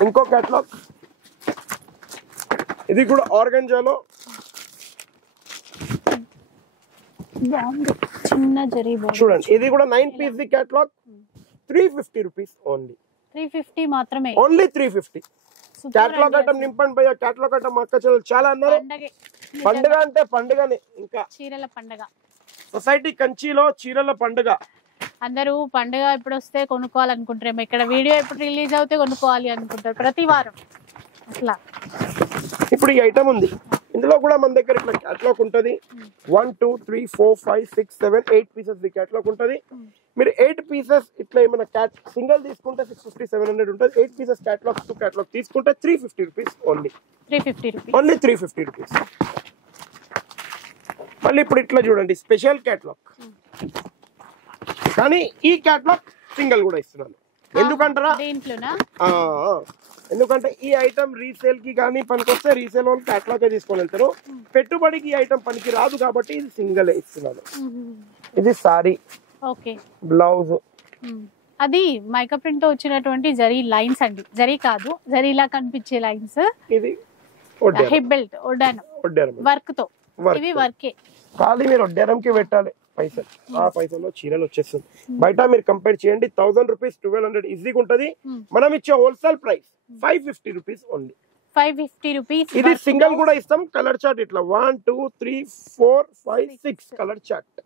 ఇంకో कैटलॉग ఇది కూడా ఆర్గంజాలో చిన్న జరీ చూడండి ఇది కూడా 9 piece the catalogue 350 rupees only 350 మాత్రమే ఓన్లీ 350 कैटलॉग ఐటమ్ నింపండి భయ్యా कैटलॉग ఐటమ్ అక్క చెల్లెలు చాలా అన్నారు పండుగ అంటే పండుగనే ఇంకా చీరల పండుగ సొసైటీ కంచిలో చీరల పండుగ అందరూ పండుగ ఎప్పుడు వస్తే కొనుక్కోవాలనుకుంటారేమో, ఇక్కడ వీడియో ఎప్పుడు రిలీజ్ అవుతే కొనుక్కోవాలి అనుకుంటారు ప్రతి వారం అట్లా. ఇప్పుడు ఈ ఐటమ్ ఉంది, ఇందులో కూడా మన దగ్గర ఇట్లా క్యాట్లాగ్ ఉంటుంది. 1 2 3 4 5 6 7 8 పీసెస్ ది క్యాట్లాగ్ ఉంటుంది. మీరు 8 పీసెస్ ఇట్లా ఏమైనా సింగిల్ తీసుకుంటే 650 700 ఉంటుంది. 8 పీసెస్ క్యాట్లాగ్ టు క్యాట్లాగ్ తీసుకుంటే 350 rupees only. 350 rupees only 350 rupees. మళ్ళీ ఇప్పుడు ఇట్లా చూడండి స్పెషల్ క్యాట్లాగ్, కానీ ఈ క్యాట్లాగ్ సింగిల్ కూడా ఇస్తున్నాను. ఎందుకంటారా, దీంట్లోనా? ఎందుకంటే ఈ ఐటమ్ రీసేల్ కి కానీ పనికొస్తే రీసేల్ వాళ్ళు క్యాట్లాగ్ తీసుకొని వెళ్తారు. పెట్టుబడికి ఈ ఐటమ్ పనికి రాదు కాబట్టి ఇది సింగిల్ ఇస్తున్నాను. ఇది సారీ, ఓకే, బ్లౌజ్. అది మైకా ప్రింట్ తో వచ్చినటువంటి జరీ లైన్స్ అండి, జరీ కాదు జరీలా కనిపించే లైన్స్. ఇది హిప్ బెల్ట్ ఒడ్డానం వర్క్ తో, ఇవి వర్కే. ఖాళీ మీరు ఒడ్డారంకి పెట్టాలి పైసలు, ఆ పైసల్లో చీరలు వచ్చేస్తుంది. బయట మీరు కంపేర్ చేయండి 1000 రూపీస్ 1200 ఈజీగా ఉంటది. మనం ఇచ్చే wholesale price 550 rupees only. 550 rupees. ఇది సింగిల్ కూడా ఇస్తాం. కలర్ చార్ట్ ఇట్లా 1 2 3 4 5 6 colour chart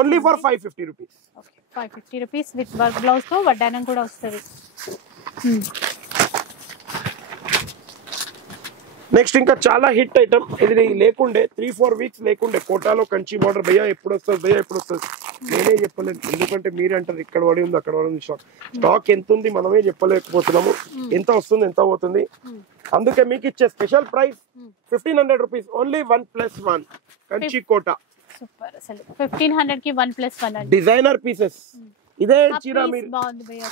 only for 550 rupees. 550 rupees with work blouse తో వడ్డానం కూడా వస్తుంది. నెక్స్ట్ ఇంకా చాలా హిట్ ఐటమ్, ఇది లేకుండే 3-4 వీక్స్ లేకుండే. కోటాలో కంచి బార్డర్ భయ్యా ఎప్పుడు వస్తుంది భయ్యా ఎప్పుడు వస్తుంది, నేనే చెప్పలేదు. ఎందుకంటే మీరే అంటారు ఇక్కడ పడి ఉంది అక్కడ పడి ఉంది. స్టాక్ ఎంత ఉంది మనమే చెప్పలేకపోతున్నాము, ఎంత వస్తుంది ఎంత పోతుంది. అందుకే మీకు ఇచ్చే special price 1500 rupees only 1+1 Kanchi Kota. Super, అసలు 1500 కి 1+1 డిజైనర్ పీసెస్. ఇదే చీర మీరు బాగుంది భయ్యా,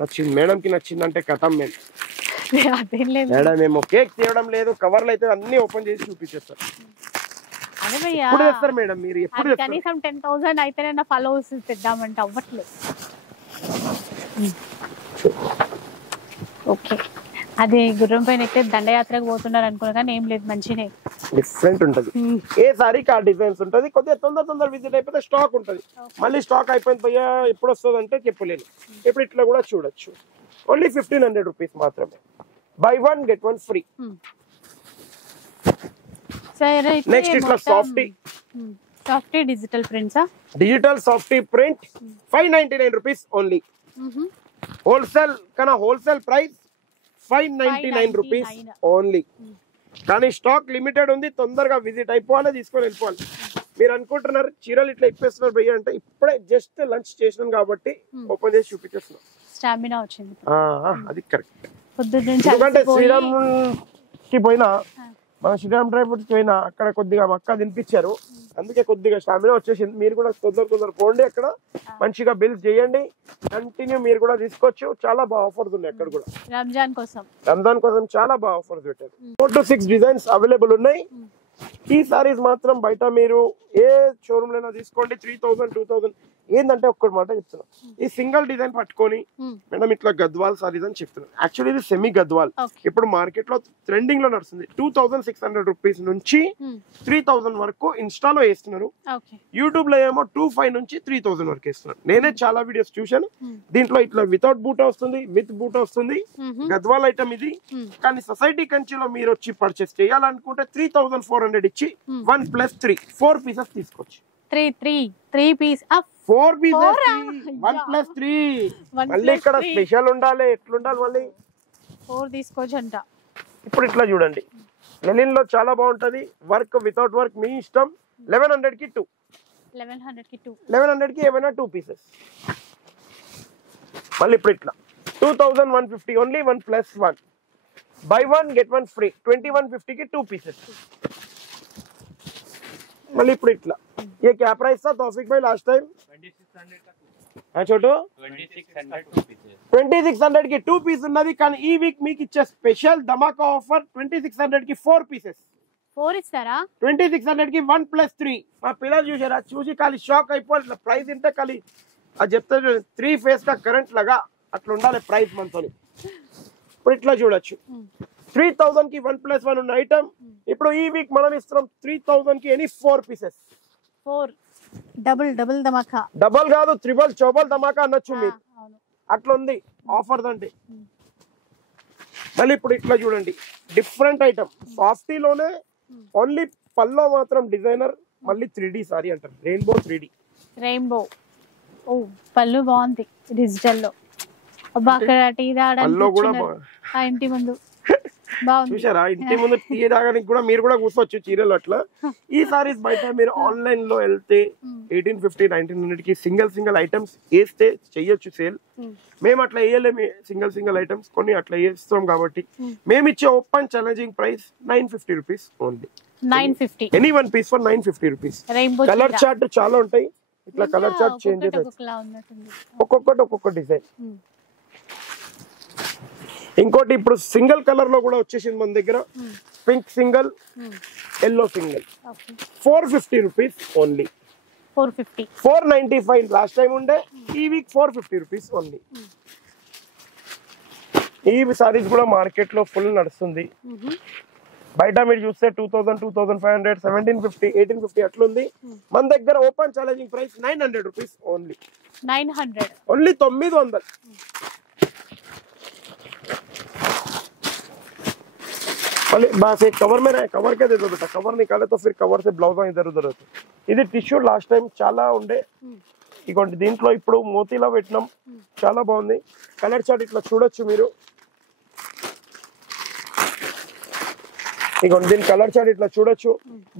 నచ్చింది మేడం కి నచ్చిందంటే కథం. అదేం లేదు మేడం మేము కేక్ తీయడం లేదు, కవర్లు అయితే అన్ని ఓపెన్ చేసి చూపించేస్తారు. అదే భయ్యా ఎప్పుడు తెస్తారు మేడం మీరు, ఎప్పుడు కనీసం 10,000 అయితేనే నా ఫాలోవర్స్ తెద్దామంటే అవ్వట్లేదు. ఓకే, అది గుర్రం పైన ఎక్కితే దండయాత్రకు పోతున్నారు అనుకున్నా కానీ ఏం లేదు, మంచినే డిఫరెంట్ ఉంటది. ఏ సారీకి ఆ డిజైన్స్ ఉంటది. కొద్దిగా తొందర విజిట్ అయిపోతే స్టాక్ ఉంటది. మళ్ళీ స్టాక్ అయిపోయింది భయ్యా ఎప్పుడు వస్తుంది అంటే చెప్పలేను. ఇప్పుడు ఇట్లా కూడా చూడొచ్చు. ఓన్లీ 1500 రూపీస్ మాత్రమే. By 1 get 1 free. నెక్స్ట్ ఇట్లా softy digital prints, digital softy print 599 rupees only. Wholesale కన్నా హోల్సేల్ ప్రైస్ 599 రూపీస్ ఓన్లీ. కానీ స్టాక్ లిమిటెడ్ ఉంది, తొందరగా విజిట్ అయిపోవాలి, తీసుకొని వెళ్ళిపోవాలి. మీరు అనుకుంటున్నారు చీరలు ఇట్లా ఇప్పేస్తున్నారు భయ్య అంటే, ఇప్పుడే జస్ట్ లంచ్ చేసినాం కాబట్టి ఓపెన్ చేసి చూపించేస్తున్నాం. స్టామినా వచ్చింది, అది కరెక్ట్. ఎందుకంటే శ్రీరామ్ కి పోయినా, మనం శ్రీరామ్ డ్రై ఫ్రూట్స్ పోయినా అక్కడ కొద్దిగా మక్క తినిపించారు, అందుకే కొద్దిగా స్టామినా వచ్చేసింది. మీరు కూడా తొందర పోండి, అక్కడ మంచిగా బిల్స్ చేయండి, కంటిన్యూ మీరు కూడా తీసుకోవచ్చు. చాలా బాగా ఆఫర్స్ ఉన్నాయి అక్కడ కూడా. రంజాన్ కోసం చాలా బాగా ఆఫర్స్ పెట్టారు. 4 to 6 డిజైన్స్ అవైలబుల్ ఉన్నాయి. ఈ సారీస్ మాత్రం బయట మీరు ఏ షోరూమ్ లో తీసుకోండి 3000 2000. ఏంటంటే ఒక్కటి మాట చెప్తున్నా, ఈ సింగిల్ డిజైన్ పట్టుకొని మేడం ఇట్లా గద్వాల్ సారీస్ అని చెప్తున్నాను. యాక్చువల్లీ ఇది సెమీ గద్వాల్. ఇప్పుడు మార్కెట్ లో ట్రెండింగ్ లో నడుస్తుంది. 2600 రూపీస్ నుంచి 3000 వరకు ఇన్స్టాలో వేస్తున్నారు. యూట్యూబ్ లో ఏమో 2500 నుంచి 3000 వరకు వేస్తున్నారు. నేనే చాలా వీడియోస్ చూశాను. దీంట్లో ఇట్లా వితౌట్ బూటా వస్తుంది, విత్ బూటా వస్తుంది. గద్వాల్ ఐటమ్ ఇది. కానీ సొసైటీ కంచిలో మీరు వచ్చి పర్చేస్ చేయాలనుకుంటే 3400 ఇచ్చి 1+3 4 పీసెస్ తీసుకోవచ్చు. 3 పీస్ 4 పీసెస్ 1+3. మళ్ళీ ఇక్కడ స్పెషల్ ఉండాలి, ఎట్లుండాలి మళ్ళీ 4 తీసుకోవచ్చు అంట. ఇప్పుడు ఇట్లా చూడండి, లెనిన్ లో చాలా బాగుంటది. వర్క్ వితౌట్ వర్క్ మీ ఇష్టం. 1100 కి 2, 1100 కి ఏమైనా 2 పీసెస్. మళ్ళీ ఇప్పుడు ఇట్లా 2150 ఓన్లీ 1+1. Buy 1 get 1 free. 2150 కి 2 పీసెస్. మళ్ళీ ఇప్పుడు ఇట్లా ये क्या प्राइस था तौफिक भाई लास्ट टाइम? 2600 का 2. छोटू 2600 की 2 पीस ఉన్నది. కానీ ఈ వీక్ మీకు ఇచ్చే స్పెషల్ ధమాకా ఆఫర్ 2600 కి 4 పీసెస్. 4 ఇస్తారా? 2600 కి 1+3. మా పిల్లలు చూసారా, చూసి ఖాళీ షాక్ అయిపోవాలి. ప్రైస్ ఇంటే ఖాళీ అది చెప్తా 3 ఫేస్ కా కరెంట్ లాగా అట్లా ఉండాలి ప్రైస్ మనతోని. ఇప్పుడు ఇట్లా చూడొచ్చు. 3000 కి 1+1 ఉన్న ఐటమ్ ఇప్పుడు ఈ వీక్ మనం ఇస్తున్నాం 3000 కి ఎనీ 4 పీసెస్. 4 డబుల్ ధమాకా. డబల్ కాదు, త్రిబుల్ చౌబల్ ధమాకా అనొచ్చు మీరు. అట్లా ఉంది ఆఫర్ అంటే. మళ్ళీ ఇప్పుడు ఇట్లా చూడండి, డిఫరెంట్ ఐటమ్ సాఫ్టీలోనే ఓన్లీ పల్లో మాత్రం డిజైనర్. మళ్ళీ 3D సారీ అంటారు, రెయిన్బో 3D. ఓ పళ్ళు బాగుంది డిజిటల్ లో. అబ్బా అక్కడ టీ పళ్ళు కూడా తాగడానికి ఆ ఇంటి ముందు బాగుంది. చూసారా ఇంటి ముందు టీ తాగడానికి కూడా మీరు కూడా కూర్చోవచ్చు చీరలు అట్లా. ఈ సారీస్ బయట మీరు ఆన్లైన్ లో వెళ్తే 1850 1900 కి సింగిల్ ఐటమ్స్ వేస్తే చెయ్యొచ్చు సేల్. మేము అట్లా వేయలేము సింగిల్ ఐటమ్స్, కొన్ని అట్లా వేస్తాం కాబట్టి మేము ఇచ్చే open challenging price 950 rupees only. 950 any one piece for 950 rupees. Colour chart చాలా ఉంటాయి, ఇట్లా కలర్ చార్ట్ చేంజ్ ఒక్కొక్కటి ఒక్కొక్క డిజైన్. ఇంకోటి ఇప్పుడు సింగిల్ కలర్ లో కూడా వచ్చేసింది మన దగ్గర. Pink single, yellow single 450 rupees only. 495 last time ఉండే, ఈ వీక్ 450 రూపీస్ ఓన్లీ. ఈ సారీస్ కూడా మార్కెట్ లో ఫుల్ నడుస్తుంది. బయట మీరు చూస్తే 2000 2500 1750 1850 అట్లుంది. మన దగ్గర open challenging price 900 rupees only. 900 only 900. बस एक कवर में रहे, कवर क्या दे दो बेटा, कवर निकाले तो फिर कवर से ब्लाउज इधर उधर होते. ఇది టిష్యూ లాస్ట్ టైం చాలా ఉండే, ఇగోండి దీంట్లో ఇప్పుడు మోతీలా పెట్టినాం, చాలా బాగుంది. కలర్ చార్ట్ ఇట్లా చూడొచ్చు మీరు. ఇగోండి దీని కలర్ చార్ట్ ఇట్లా చూడొచ్చు.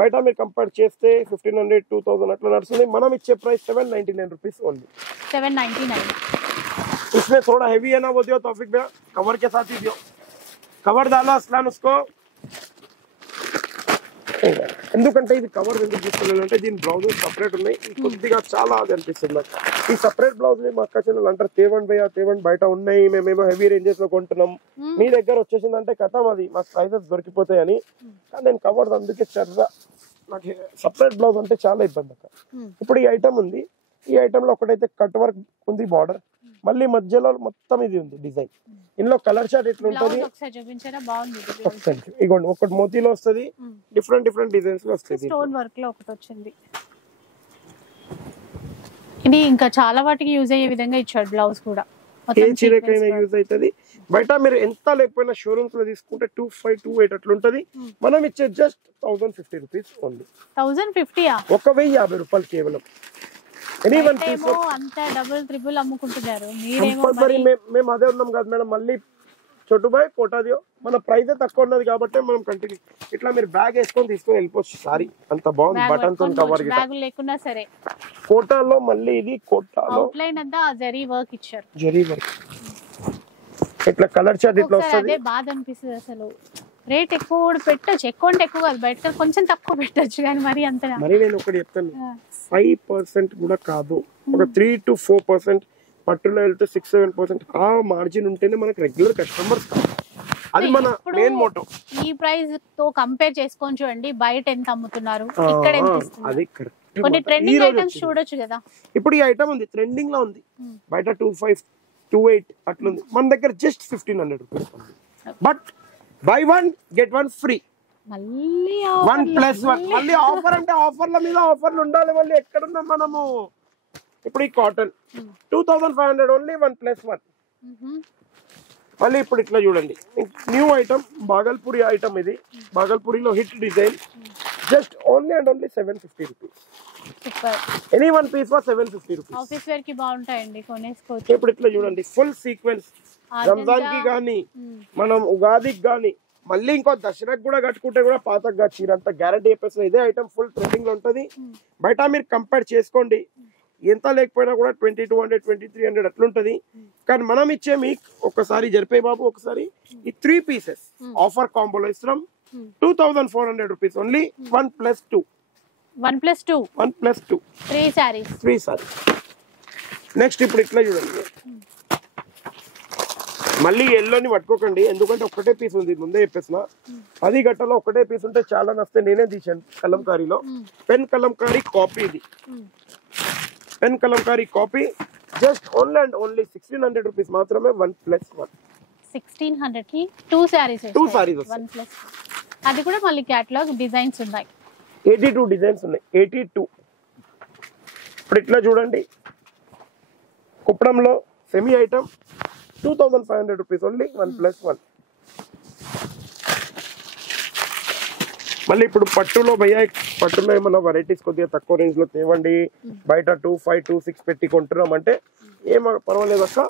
బయట మీరు కంపేర్ చేస్తే 1500 2000 అట్లా నడుస్తుంది. మనం ఇచ్చే ప్రైస్ 799 రూపీస్ ఓన్లీ. 799. इसमें थोड़ा हैवी है ना, वो दियो तौफिक भैया, कवर के साथ ही दियो. कवर डालो असलान उसको. ఎందుకంటే ఇది కవర్ ఎందుకు తీసుకున్నానంటే దీని బ్లౌజ్ సపరేట్ ఉన్నాయి, కొద్దిగా చాలా అది అనిపిస్తుంది నాకు. ఈ సపరేట్ బ్లౌజ్ ని మా అక్క చెల్లెలు అంటారు తేవండి భయ్యా తేవండి, బయట ఉన్నాయి మేమేమో హెవీ రేంజెస్ లో కొంటున్నాం, మీ దగ్గర వచ్చేసిందంటే కథం అది మాకు ప్రైజెస్ దొరికిపోతాయని. కానీ నేను కవర్ అందుకే చర్రా, నాకు సపరేట్ బ్లౌజ్ అంటే చాలా ఇబ్బంది అక్క. ఇప్పుడు ఈ ఐటమ్ ఉంది, ఈ ఐటమ్ లో ఒకటైతే కట్ వర్క్ ఉంది బార్డర్, మళ్ళీ మధ్యలో మొత్తం ఇది ఉంది డిజైన్. ఇందులో కలర్ చార్ట్ ఇట్లా ఉంటుంది. ఇగోండి ఒకటి మోతీలో వస్తుంది, డిఫరెంట్ డిజైన్స్ లో వస్తుంది. స్టోన్ వర్క్ లో ఒకటి వచ్చింది. ఇది ఇంకా చాలా వాటికి యూజ్ అయ్యే విధంగా ఇచ్చాడు బ్లౌజ్ కూడా. ఏ చీరకైనా యూజ్ అవుతుంది. బయట మీరు ఎంత లేకపోయినా షోరూమ్స్ లో తీసుకుంటే 2500 2800 అట్లుంటది. మనం ఇచ్చే జస్ట్ 1050 రూపీస్ ఓన్లీ. 1050 1050 రూపాయలు కేవలం. అంత డబుల్ ట్రిపుల్ అమ్ముకుంటున్నారు. మేము అదే ఉన్నాం కదా మేడం. మళ్ళీ చోటు బాయ్ కోటా దియో, మన ప్రైస్ తక్కువ ఉన్నది కాబట్టి మనం కంటిన్యూ. ఇట్లా మీరు బ్యాగ్ వేసుకొని తీసుకొని వెళ్ళిపోవచ్చు. సారీ అంత బాగుంది, బటన్ తో కవర్ లేకున్నా సరే. కోటాలో మళ్ళీ ఇది కోటాలో అవుట్లైన్ అంతా జరీ వర్క్ ఇచ్చారు. జరీ వర్క్ ఇట్లా కలర్ చార్ట్ ఇట్లా వస్తుంది. అదే బాధ అనిపిస్తుంది అసలు. రేట్ ఎక్కువ పెట్టచ్చు, ఎక్కువ అంటే ఎక్కువ కాదు, బయట కొంచెం తక్కువ పెట్టచ్చు కానీ మరి అంత. మరి నేను ఒకటి చెప్తాను, 5% కూడా కాదు, ఒక 3 to 4%, పట్టులో వెళ్తే 6-7% ఆ మార్జిన్ ఉంటేనే మనకు రెగ్యులర్ కస్టమర్స్. అది మన మెయిన్ మోటో. ఈ ప్రైస్ తో కంపేర్ చేసుకొని చూడండి బయట ఎంత అమ్ముతున్నారు, ఇక్కడ ఎంత ఇస్తున్నారు. అది కరెక్ట్. కొన్ని ట్రెండింగ్ ఐటమ్స్ చూడొచ్చు కదా. ఇప్పుడు ఈ ఐటమ్ ఉంది ట్రెండింగ్ లో ఉంది, బయట 2500 2800 అట్లుంది. మన దగ్గర just 1500 rupees. But by 1 get 1 free. మళ్ళీ 1+1 మళ్ళీ ఆఫర్ అంటే ఆఫర్ల మీద ఆఫర్లు ఉండాలి. మళ్ళీ ఎక్కడున్నాం మనము. ఇప్పుడు ఈ కాటన్ 2500 ఓన్లీ 1+1. మళ్ళీ ఇప్పుడు ఇట్లా చూడండి న్యూ ఐటమ్ బాగల్పూరి ఐటమ్. ఇది బాగల్పూరిలో hit design. Just only and only 750 rupees. Any one piece for 750 rupees. Office wear కి బాగుంటాయండి, కొనేసుకోవచ్చు. ఇప్పుడు ఇట్లా చూడండి ఫుల్ సీక్వెన్స్. రంజాన్ కి గానీ మనం ఉగాదికి గానీ మళ్ళీ ఇంకో దసరాకి కూడా కట్టుకుంటే కూడా పాతగా చీర అంత గ్యారంటీ చెప్పేసిన ఇదే ఐటమ్ ఫుల్ ట్రెండింగ్ లో ఉంటది. బయట మీరు కంపేర్ చేసుకోండి, ఎంత లేకపోయినా కూడా 2200 2300 అట్లుంటది. కానీ మనం ఇచ్చే మీకు ఒకసారి జరిపే బాబు, ఒకసారి ఈ 3 pieces ఆఫర్ కాంబోలో ఇస్తున్నాం 2400 రూపీస్ ఓన్లీ. 1+2 3 సారీస్. నెక్స్ట్ ఇప్పుడు ఇట్లా చూడండి, మళ్ళీ ఎల్లోని పట్టుకోకండి ఎందుకంటే ఒక్కటే పీస్ ఉంది, ముందే చెప్పేసిన. 10 గంటలో ఒకటే పీస్ ఉంటే చాలా నస్తే నేనే తీసాను కలంకారీలో. పెన్ కలంకారీ కాపీ, ఇది pen Kalamkari copy. Just only and only 1600 rupees మాత్రమే. 1+1 1600 కి 2 సారీస్. 1+1 అది కూడా మళ్ళీ క్యాటలాగ్ డిజైన్స్ ఉన్నాయి. 82 డిజైన్స్ ఉన్నాయి. 82. ఇప్పుడు ఇట్లా చూడండి కుప్పడంలో సెమీ ఐటమ్ 2500 రూపీస్ ఓన్లీ. 1+1 మళ్ళీ ఇప్పుడు పట్టులో భయ్యా, పట్టులో ఏమన్నా వెరైటీస్ కొద్దిగా తక్కువ రేంజ్ లో తేవండి, బయట 2,500, 2,600 పెట్టి కొంటున్నాం అంటే ఏం పర్వాలేదు అక్క.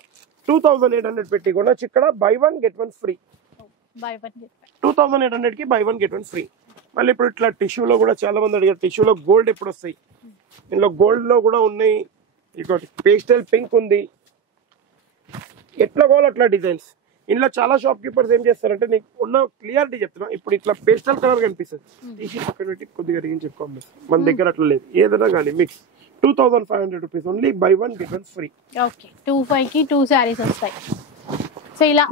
2,800 పెట్టి కొనొచ్చు. ఇక్కడ బై 1 get 1 ఫ్రీ. 2,800 కి బై 1 get 1 ఫ్రీ. మళ్ళీ ఇప్పుడు ఇట్లా టిష్యూలో కూడా చాలా మంది అడిగారు, టిష్యూలో గోల్డ్ ఎప్పుడు వస్తాయి. ఇందులో గోల్డ్ లో కూడా ఉన్నాయి. ఇంకోటి పేస్టల్ పింక్ ఉంది. ఎట్లా కావాలో అట్లా డిజైన్స్. ఇందులో చాలా షాప్ కీపర్స్ ఏం చేస్తారంటే, నీకు ఉన్న క్లియారిటీ చెప్తున్నా, ఇప్పుడు ఇట్లా పేస్టల్ కలర్ కనిపిస్తుంది, తీసి పక్కన పెట్టి కొద్దిగా రేంజ్ ఎక్కువ అమ్మేస్తాం. మన దగ్గర అట్లా లేదు, ఏదైనా కానీ mix. 2,500 rupees only, buy 1 get 1 free. Okay, 2,500 కి 2 సారీస్ వస్తాయి. సో ఇలా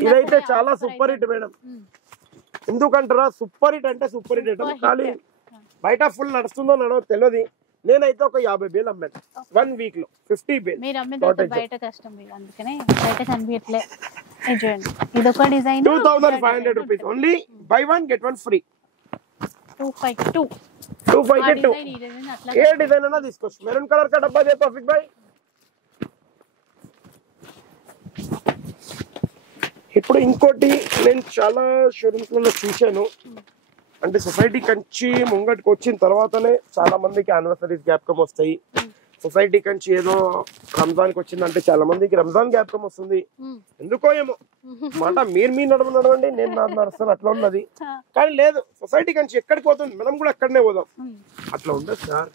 ఇదైతే చాలా సూపర్ హిట్ మేడం. ఎందుకంటారా, సూపర్ హిట్ అంటే సూపర్ హిట్ ఐటమ్. కానీ బయట ఫుల్ నడుస్తుందో నడవ తెలియదు. నేనైతే ఒక 50 బేల్ అమ్మాను 1 వీక్ లో. 50 బేల్ మీరు అమ్మేది బయట కష్టం, అందుకనే బయట కనిపించట్లే. చూడండి, ఇది ఒక design 2,500 rupees only, buy 1 get 1 free. 2,500 2,500 ఏ డిజైన్ అయినా తీసుకోవచ్చు. మెరూన్ కలర్ కా డబ్బా దే తౌఫిక్ భాయ్. ఇప్పుడు ఇంకోటి నేను చాలా షోరూమ్స్ లో చూశాను, అంటే సొసైటీ కంచి ముంగటికి వచ్చిన తర్వాతనే చాలా మందికి యానివర్సరీస్ జ్ఞాపకం వస్తాయి. సొసైటీ కంచి ఏదో రంజాన్ కి వచ్చిందంటే చాలా మందికి రంజాన్ జ్ఞాపకం వస్తుంది. ఎందుకో ఏమో మాట, మీరు నడవండి, నేను నడుస్తాను, అట్లా ఉన్నది. కానీ లేదు, సొసైటీ కంచి ఎక్కడికి పోతుంది, మనం కూడా అక్కడనే పోదాం. అట్లా ఉండదు sir.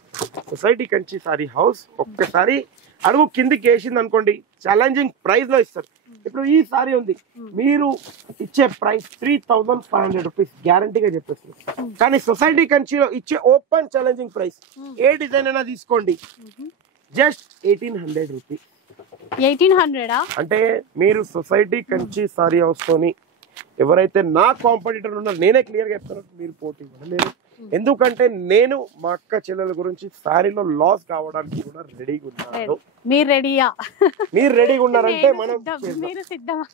Society Kanchi sorry house ఒక్కసారి అడుగు కిందికి వేసింది అనుకోండి, ఛాలెంజింగ్ ప్రైస్ లో ఇస్తారు. ఇప్పుడు ఈ సారీ ఉంది, మీరు ఇచ్చే ప్రైస్ 3,500 రూపీస్ గ్యారంటీగా చెప్పేస్తారు. కానీ సొసైటీ కంచిలో ఇచ్చే ఓపెన్ ఛాలెంజింగ్ ప్రైస్, ఏ డిజైన్ అయినా తీసుకోండి, జస్ట్ 1,800 రూపీస్. 1,800 అంటే మీరు సొసైటీ కంచి సారీ హౌస్ తోని ఎవరైతే నా కాంపిటీటర్ ఉన్నారో, నేనే క్లియర్ గా చెప్తాను, మీరు పోటీ లేదు. ఎందుకంటే నేను మా అక్క చెల్లెల గురించి సారీలో లాస్ కావడానికి కూడా రెడీగా ఉన్నాను. మీరు రెడీయా? మీరు రెడీగా ఉన్నారంటే మనం సిద్ధమా?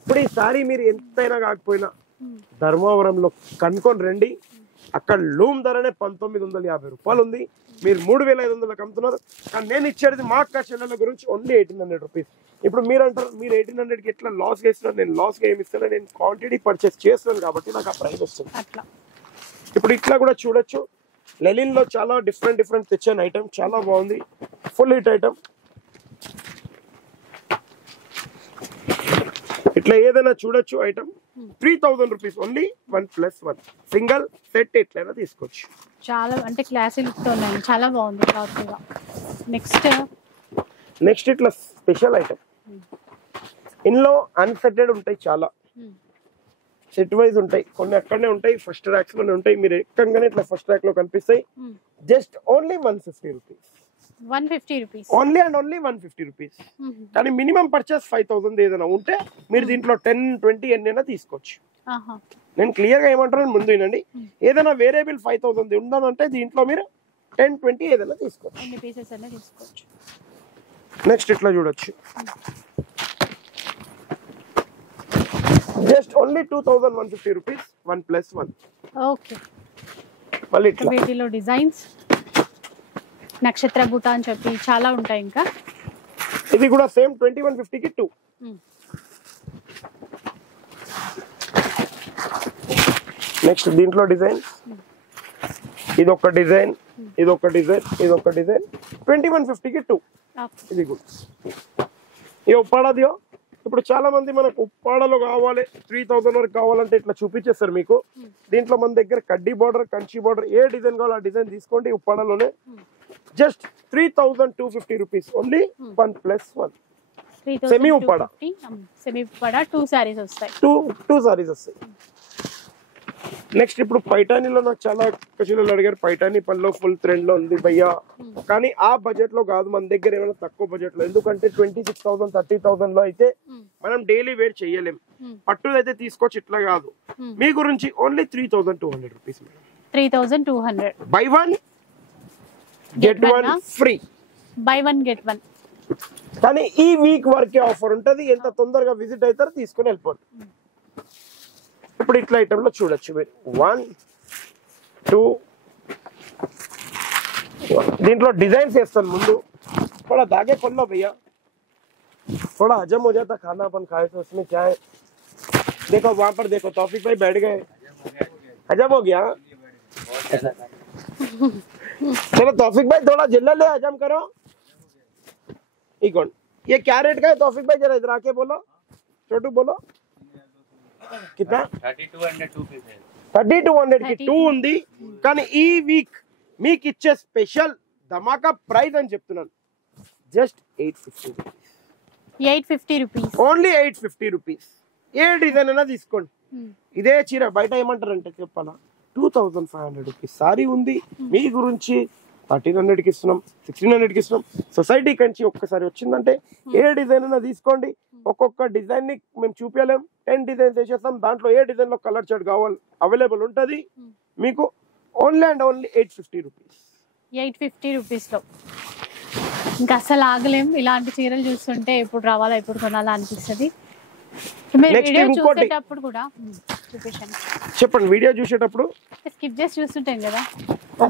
ఇప్పుడు ఈ సారీ మీరు ఎంతైనా కాకపోయినా ధర్మవరంలో కనుక్కొని రండి. అక్కడ లూమ్ ధరనే 1,950 రూపాయలు ఉంది. మీరు 3,500 అమ్ముతున్నారు. కానీ నేను ఇచ్చేది మా అక్క చెల్లెల గురించి ఓన్లీ 1,800 రూపీస్. ఇప్పుడు మీరు అంటారు, మీరు 1,800 కి ఎట్లా లాస్ గా ఇస్తున్నారు? నేను లాస్ గా ఏమి ఇస్తాను, నేను క్వాంటిటీ పర్చేస్ చేస్తున్నాను కాబట్టి నాకు ఆ ప్రైస్ వస్తుంది. ఇప్పుడు ఇట్లా కూడా చూడొచ్చు. లెలిన్ లో చాలా డిఫరెంట్ తెచ్చాను ఐటమ్, చాలా బాగుంది, ఫుల్ హిట్ ఐటమ్. ఇట్లా ఏదైనా చూడొచ్చు item. 3,000 rupees only, 1+1 single set ఎట్లయినా తీసుకోవచ్చు. చాలా అంటే క్లాసీ లుక్ తో ఉన్నాయి, చాలా బాగుంది. నెక్స్ట్ ఇట్లా స్పెషల్ ఐటమ్. ఇందులో అన్సెటెడ్ ఉంటాయి, చాలా సెట్ వైజ్ ఉంటాయి, కొన్ని అక్కడనే ఉంటాయి, ఫస్ట్ ర్యాక్స్ లోనే ఉంటాయి. మీరు ఎక్కగానే ఇట్లా ఫస్ట్ ర్యాక్ లో కనిపిస్తాయి. Just only 150 rupees. 150 rupees only and only 150 rupees. కానీ మినిమం పర్చేస్ 5,000 ఏదైనా ఉంటే మీరు దీంట్లో 10, 20 ఎన్నైనా తీసుకోవచ్చు. నేను క్లియర్ గా ఏమంటాను ముందు వినండి. ఏదైనా వేరియబుల్ 5,000 ఉందనంటే దీంట్లో మీరు 10, 20 ఏదైనా తీసుకోవచ్చు. నెక్స్ట్ ఇట్లా చూడొచ్చు. Just only 2,150 rupees, 1+1. ఓకే. మళ్ళీ ఇట్లా వీటిలో డిజైన్స్ నక్షత్ర బూటా అని చెప్పి చాలా ఉంటాయి. ఇంకా ఇది కూడా సేమ్ 2150 కి 2. నెక్స్ట్ దీంట్లో డిజైన్, ఇదొక డిజైన్, ఇదొక డిజైన్, ఇదొక డిజైన్. 2150 కి 2. ఇది కూడా ఈ ఉప్పాడదియో. ఇప్పుడు చాలా మంది మనకు ఉప్పాడలో కావాలి 3,000 వరకు కావాలంటే ఇట్లా చూపించేస్తారు మీకు. దీంట్లో మన దగ్గర కడ్డీ బార్డర్, కంచి బార్డర్, ఏ డిజైన్ కావాలో ఆ డిజైన్ తీసుకోండి. ఉప్పాడలోనే just 3,250 rupees only, 1+1 semi Uppada. 2 sarees వస్తాయి. 2 సారీస్ వస్తాయి. నెక్స్ట్ ఇప్పుడు పైఠానీలో నాకు చాలా కషులు అడిగారు, పైఠానీ పనిలో ఫుల్ ట్రెండ్ లో ఉంది భయ్యా. కానీ ఆ బడ్జెట్ లో కాదు, మన దగ్గర ఏమైనా తక్కువ బడ్జెట్ లో. ఎందుకంటే 26,000, 30,000 లో అయితే మనం డైలీ వేర్ చేయలేం. పట్టులు అయితే తీసుకోవచ్చు, ఇట్లా కాదు. మీ గురించి only 3,200 rupees. 3,200 by 1 get 1 free. By 1 get 1. కానీ ఈ వీక్ వరకే ఆఫర్ ఉంటది. ఎంత తొందరగా విజిట్ అవుతారో తీసుకుని వెళ్ళిపోండి. ఇప్పుడు ఇట్లా ఐటమ్ లో చూడొచ్చు మీరు 1, 2. దీంట్లో డిజైన్స్ వేస్తాను ముందు. थोड़ा धागे खोल लो भैया, थोड़ा हजम हो जाता खाना अपन खाए तो। उसमें क्या है, देखो वहां पर देखो तौफीक भाई बैठ गए, हजम हो गया चलो तौफिक भाई थोड़ा जिल्ला ले हजम करो इकोन ये क्या रेट का है तौफिक भाई जरा इधर आके बोलो छोटू बोलो कितना 3200 की 2 ఉంది కానీ ఈ వీక్ మీకు ఇచ్చే స్పెషల్ ధమాకా ప్రైస్ అని చెప్తున్నాను జస్ట్ 850 రూపీస్ ఓన్లీ 850 రూపీస్ ఏ డిజైన్ అయినా తీసుకోండి ఇదే చీర బయట ఏమంటారంటే చెప్పాలా 2500 రూపీస్ సారీ ఉంది మీ గురించి 1300 కి ఇస్తున్నాం 1600 కి ఇస్తున్నాం సొసైటీ కంచి ఒక్కసారి వచ్చిందంటే ఏ డిజైన్ అయినా తీసుకోండి ఒక్కొక్క డిజైన్ ని మేము చూపించలేం 10 డిజైన్స్ వేసేస్తాం దాంట్లో ఏ డిజైన్ లో కలర్ చార్ట్ కావాలి అవైలబుల్ ఉంటది మీకు only and only 850 rupees 850 rupees లో ఇంకా అసలు ఆగలేం ఇలాంటి చీరలు చూస్తుంటే ఎప్పుడు రావాలా ఎప్పుడు కొనాలా అనిపిస్తుంది మీరు వీడియో చూసేటప్పుడు కూడా చెప్పండి వీడియో చూసేటప్పుడు స్కిప్ చేసి చూస్తుంటాం కదా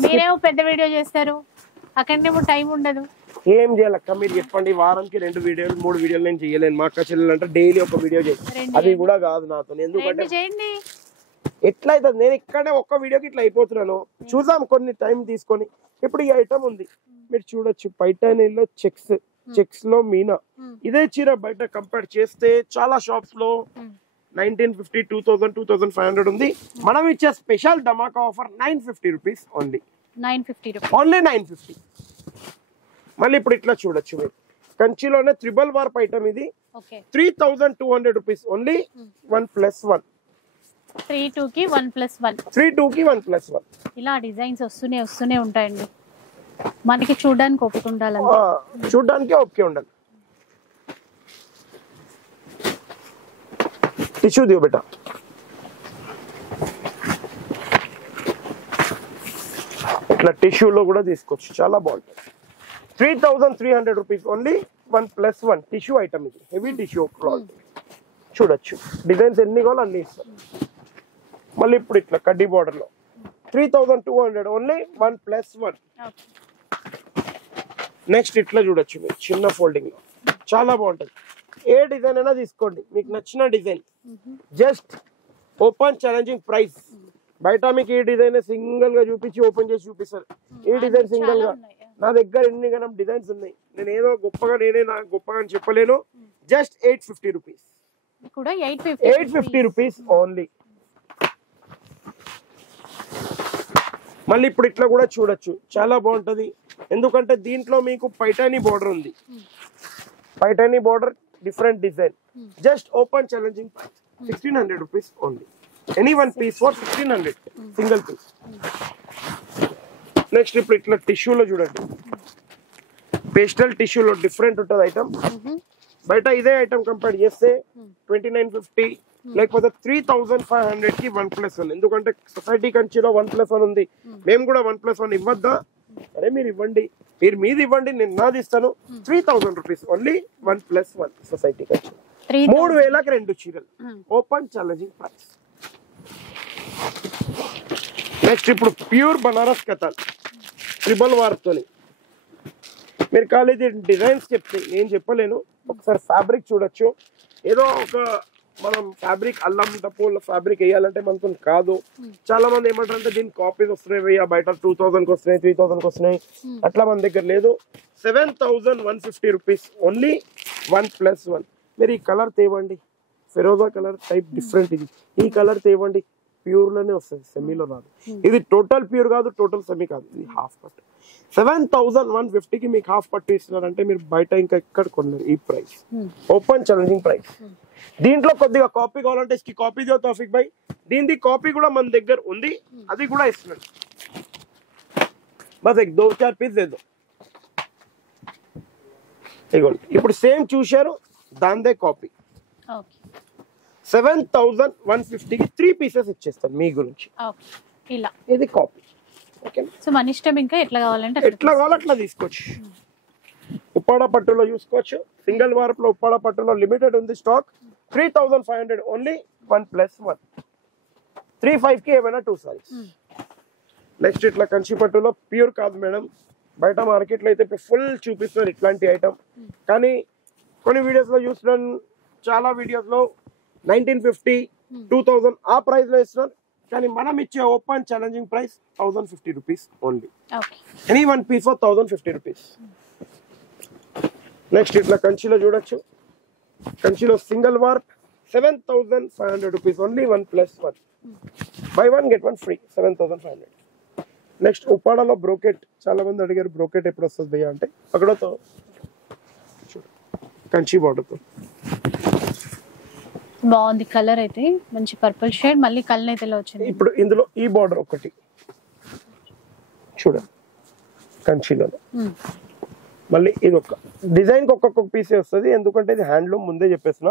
మీరేమో పెద్ద వీడియో చేస్తారు అక్కడనేమో టైం ఉండదు ఏం చేయాలక్క మీరు చెప్పండి వారానికి 2 వీడియోలు 3 వీడియోలు నేను చేయలేను మా అక్క చెల్లెలు అంటే డైలీ ఒక వీడియో చేయి అది కూడా కాదు నాతో ఎందుకంటే చేయండి ఎట్లా అవుతుంది నేను ఇక్కడే ఒక్క వీడియోకి ఇట్లా అయిపోతున్నాను చూద్దాం కొన్ని టైం తీసుకొని ఇప్పుడు ఈ ఐటమ్ ఉంది మీరు చూడొచ్చు పైటానీలో చెక్స్ లో మీనా ఇదే చీర బయట కంపేర్ చేస్తే చాలా షాప్స్ లో 1950 2000 2500 ఉంది మనం ఇచ్చే స్పెషల్ ధమాకా offer 950 rupees only 950 rupees only 950 మళ్ళీ ఇప్పుడు ఇట్లా చూడొచ్చు మీరు కంచిలోనే త్రిబల్ వార్ప్ ఐటమ్ ఇది 3200 రూపీస్ ఓన్లీ 1+1 32 కి 1+1 32 కి 1+1 ఇలా డిజైన్స్ వస్తూనే ఉంటాయండి మనకి చూడడానికి ఓపిక ఉండాలి చూడడానికి ఓపిక ఉండాలి టిష్యూ దియో బేటా ఇట్లా టిష్యూలో కూడా తీసుకోవచ్చు చాలా బాగుంటుంది 3300 రూపీస్ ఓన్లీ 1+1 టిష్యూ ఐటమ్ ఇది హెవీ టిష్యూ క్లాత్ చూడొచ్చు డిజైన్స్ ఎన్ని కావాలో అన్ని ఇస్తారు మళ్ళీ ఇప్పుడు ఇట్లా కడ్డీ బార్డర్ లో 3200 ఓన్లీ 1+1 నెక్స్ట్ ఇట్లా చూడొచ్చు మీరు చిన్న ఫోల్డింగ్ లో చాలా బాగుంటుంది ఏ డిజైన్ అయినా తీసుకోండి మీకు నచ్చిన design just open challenging price బయట మీకు ఈ డిజైన్ సింగిల్ గా చూపించి ఓపెన్ చేసి చూపిస్తారు ఈ డిజైన్ సింగిల్ గా నా దగ్గర ఎన్ని గణం డిజైన్స్ ఉన్నాయి నేను ఏదో గొప్పగా గొప్పగా అని చెప్పలేను జస్ట్ 850 రూపీస్ 850 రూపీస్ ఓన్లీ మళ్ళీ ఇప్పుడు ఇట్లా కూడా చూడొచ్చు చాలా బాగుంటది ఎందుకంటే దీంట్లో మీకు పైటానీ బార్డర్ ఉంది Paithani border different design just open challenging 1600 rupees only any one piece for 1600 single piece next ఇప్పుడు ఇట్లా టిష్యూలో చూడండి పేస్టల్ టిష్యూలో డిఫరెంట్ ఉంటుంది ఐటమ్ బయట ఇదే ఐటమ్ కంపేర్ చేస్తే 2950 లేకపోతే 3500 కి 1+1 ఎందుకంటే సొసైటీ కంచిలో 1+1 ఉంది మేము కూడా 1+1 ఇవ్వద్దా అరే మీరు ఇవ్వండి మీరు మీది ఇవ్వండి నేను నాది ఇస్తాను 3000 రూపీస్ ఓన్లీ 1+1 సొసైటీ కంచి 3000కి 2 చీరలు ఓపెన్ ఛాలెంజింగ్ ప్రైస్ నెక్స్ట్ ఇప్పుడు ప్యూర్ బనారస్ కథల్ ట్రిబల్ వార్ప్ తోని మీరు కాలేజీ డిజైన్స్ చెప్తే నేను చెప్పలేను ఒకసారి ఫ్యాబ్రిక్ చూడొచ్చు ఏదో ఒక మనం ఫ్యాబ్రిక్ అల్లం తప్పుల ఫ్యాబ్రిక్ వేయాలంటే మనతో కాదు చాలా మంది ఏమంటారంటే దీని కాపీస్ వస్తున్నాయి బయట 2000 కి వస్తున్నాయి 3000 కి వస్తున్నాయి అట్లా మన దగ్గర లేదు 7150 రూపీస్ ఓన్లీ 1+1 మీరు ఈ కలర్ తేవండి ఫిరోజా కలర్ టైప్ డిఫరెంట్ ఇది ఈ కలర్ తేవండి ప్యూర్ లోనే వస్తుంది సెమీలో రాదు ఇది టోటల్ ప్యూర్ కాదు టోటల్ సెమీ కాదు ఇది హాఫ్ పట్టు 7150 కి మీకు హాఫ్ పట్టు ఇస్తున్నారంటే మీరు బయట ఇంకా ఎక్కడ కొన్నారు ఈ ప్రైస్ ఓపెన్ ఛాలెంజింగ్ ప్రైస్ దీంట్లో కొద్దిగా కాపీ కావాలంటే ఇస్కి కాపీ దియో తౌఫిక్ భాయ్ దీనిది కాపీ కూడా మన దగ్గర ఉంది అది కూడా ఇస్తున్నాడు బస్ एक 2-4 పీస్ దే దో ఇగోండి ఇప్పుడు సేమ్ చూశారు దాందే కాపీ 7150 కి 3 పీసెస్ ఇచ్చేస్తాను మీ గురించి ఇలా ఇది కాపీ ఓకే సో మన ఇష్టం ఇంకా ఎట్లా కావాలంటే అట్లా తీసుకోవచ్చు ఉప్పాడ పట్టులో చూసుకోవచ్చు సింగిల్ వార్ప్ లో ఉప్పాడ పట్టులో లిమిటెడ్ ఉంది స్టాక్ 3500 ఓన్లీ 1+1 35 కి ఏమైనా 2 సారీస్ నెక్స్ట్ ఇట్లా కంచి పట్టులో ప్యూర్ కాదు మేడం బయట మార్కెట్ లో అయితే ఫుల్ చూపిస్తున్నారు ఇట్లాంటి ఐటమ్ కానీ కొన్ని వీడియోస్ లో చూస్తున్నాను చాలా వీడియోస్ లో 1950 2000 ఆ ప్రైస్ లో ఇస్తున్నారు కానీ మనం ఇచ్చే open challenging price 1050 rupees only. Okay any one piece for 1050 rupees. Next ఇట్లా కంచిలో చూడొచ్చు. కంచిలో single warp 7500 rupees only 1+1. Buy 1 get 1 free 7500. Next ఉప్పాడలో బ్రోకెట్, చాలా మంది అడిగారు బ్రోకెట్ ఎప్పుడు వస్తుంది భయ్యా అంటే, అక్కడతో కంచి బార్డర్తో బాగుంది. కలర్ అయితే మంచి పర్పుల్ షేడ్, మళ్ళీ కలర్ అయితే వచ్చింది. ఇప్పుడు ఇందులో ఈ బార్డర్ ఒకటి చూడండి కంచిలో. మళ్ళీ ఇది ఒక డిజైన్ కి ఒక్కొక్క పీస్ వస్తుంది, ఎందుకంటే ఇది హ్యాండ్లూమ్ ముందే చెప్పేసిన.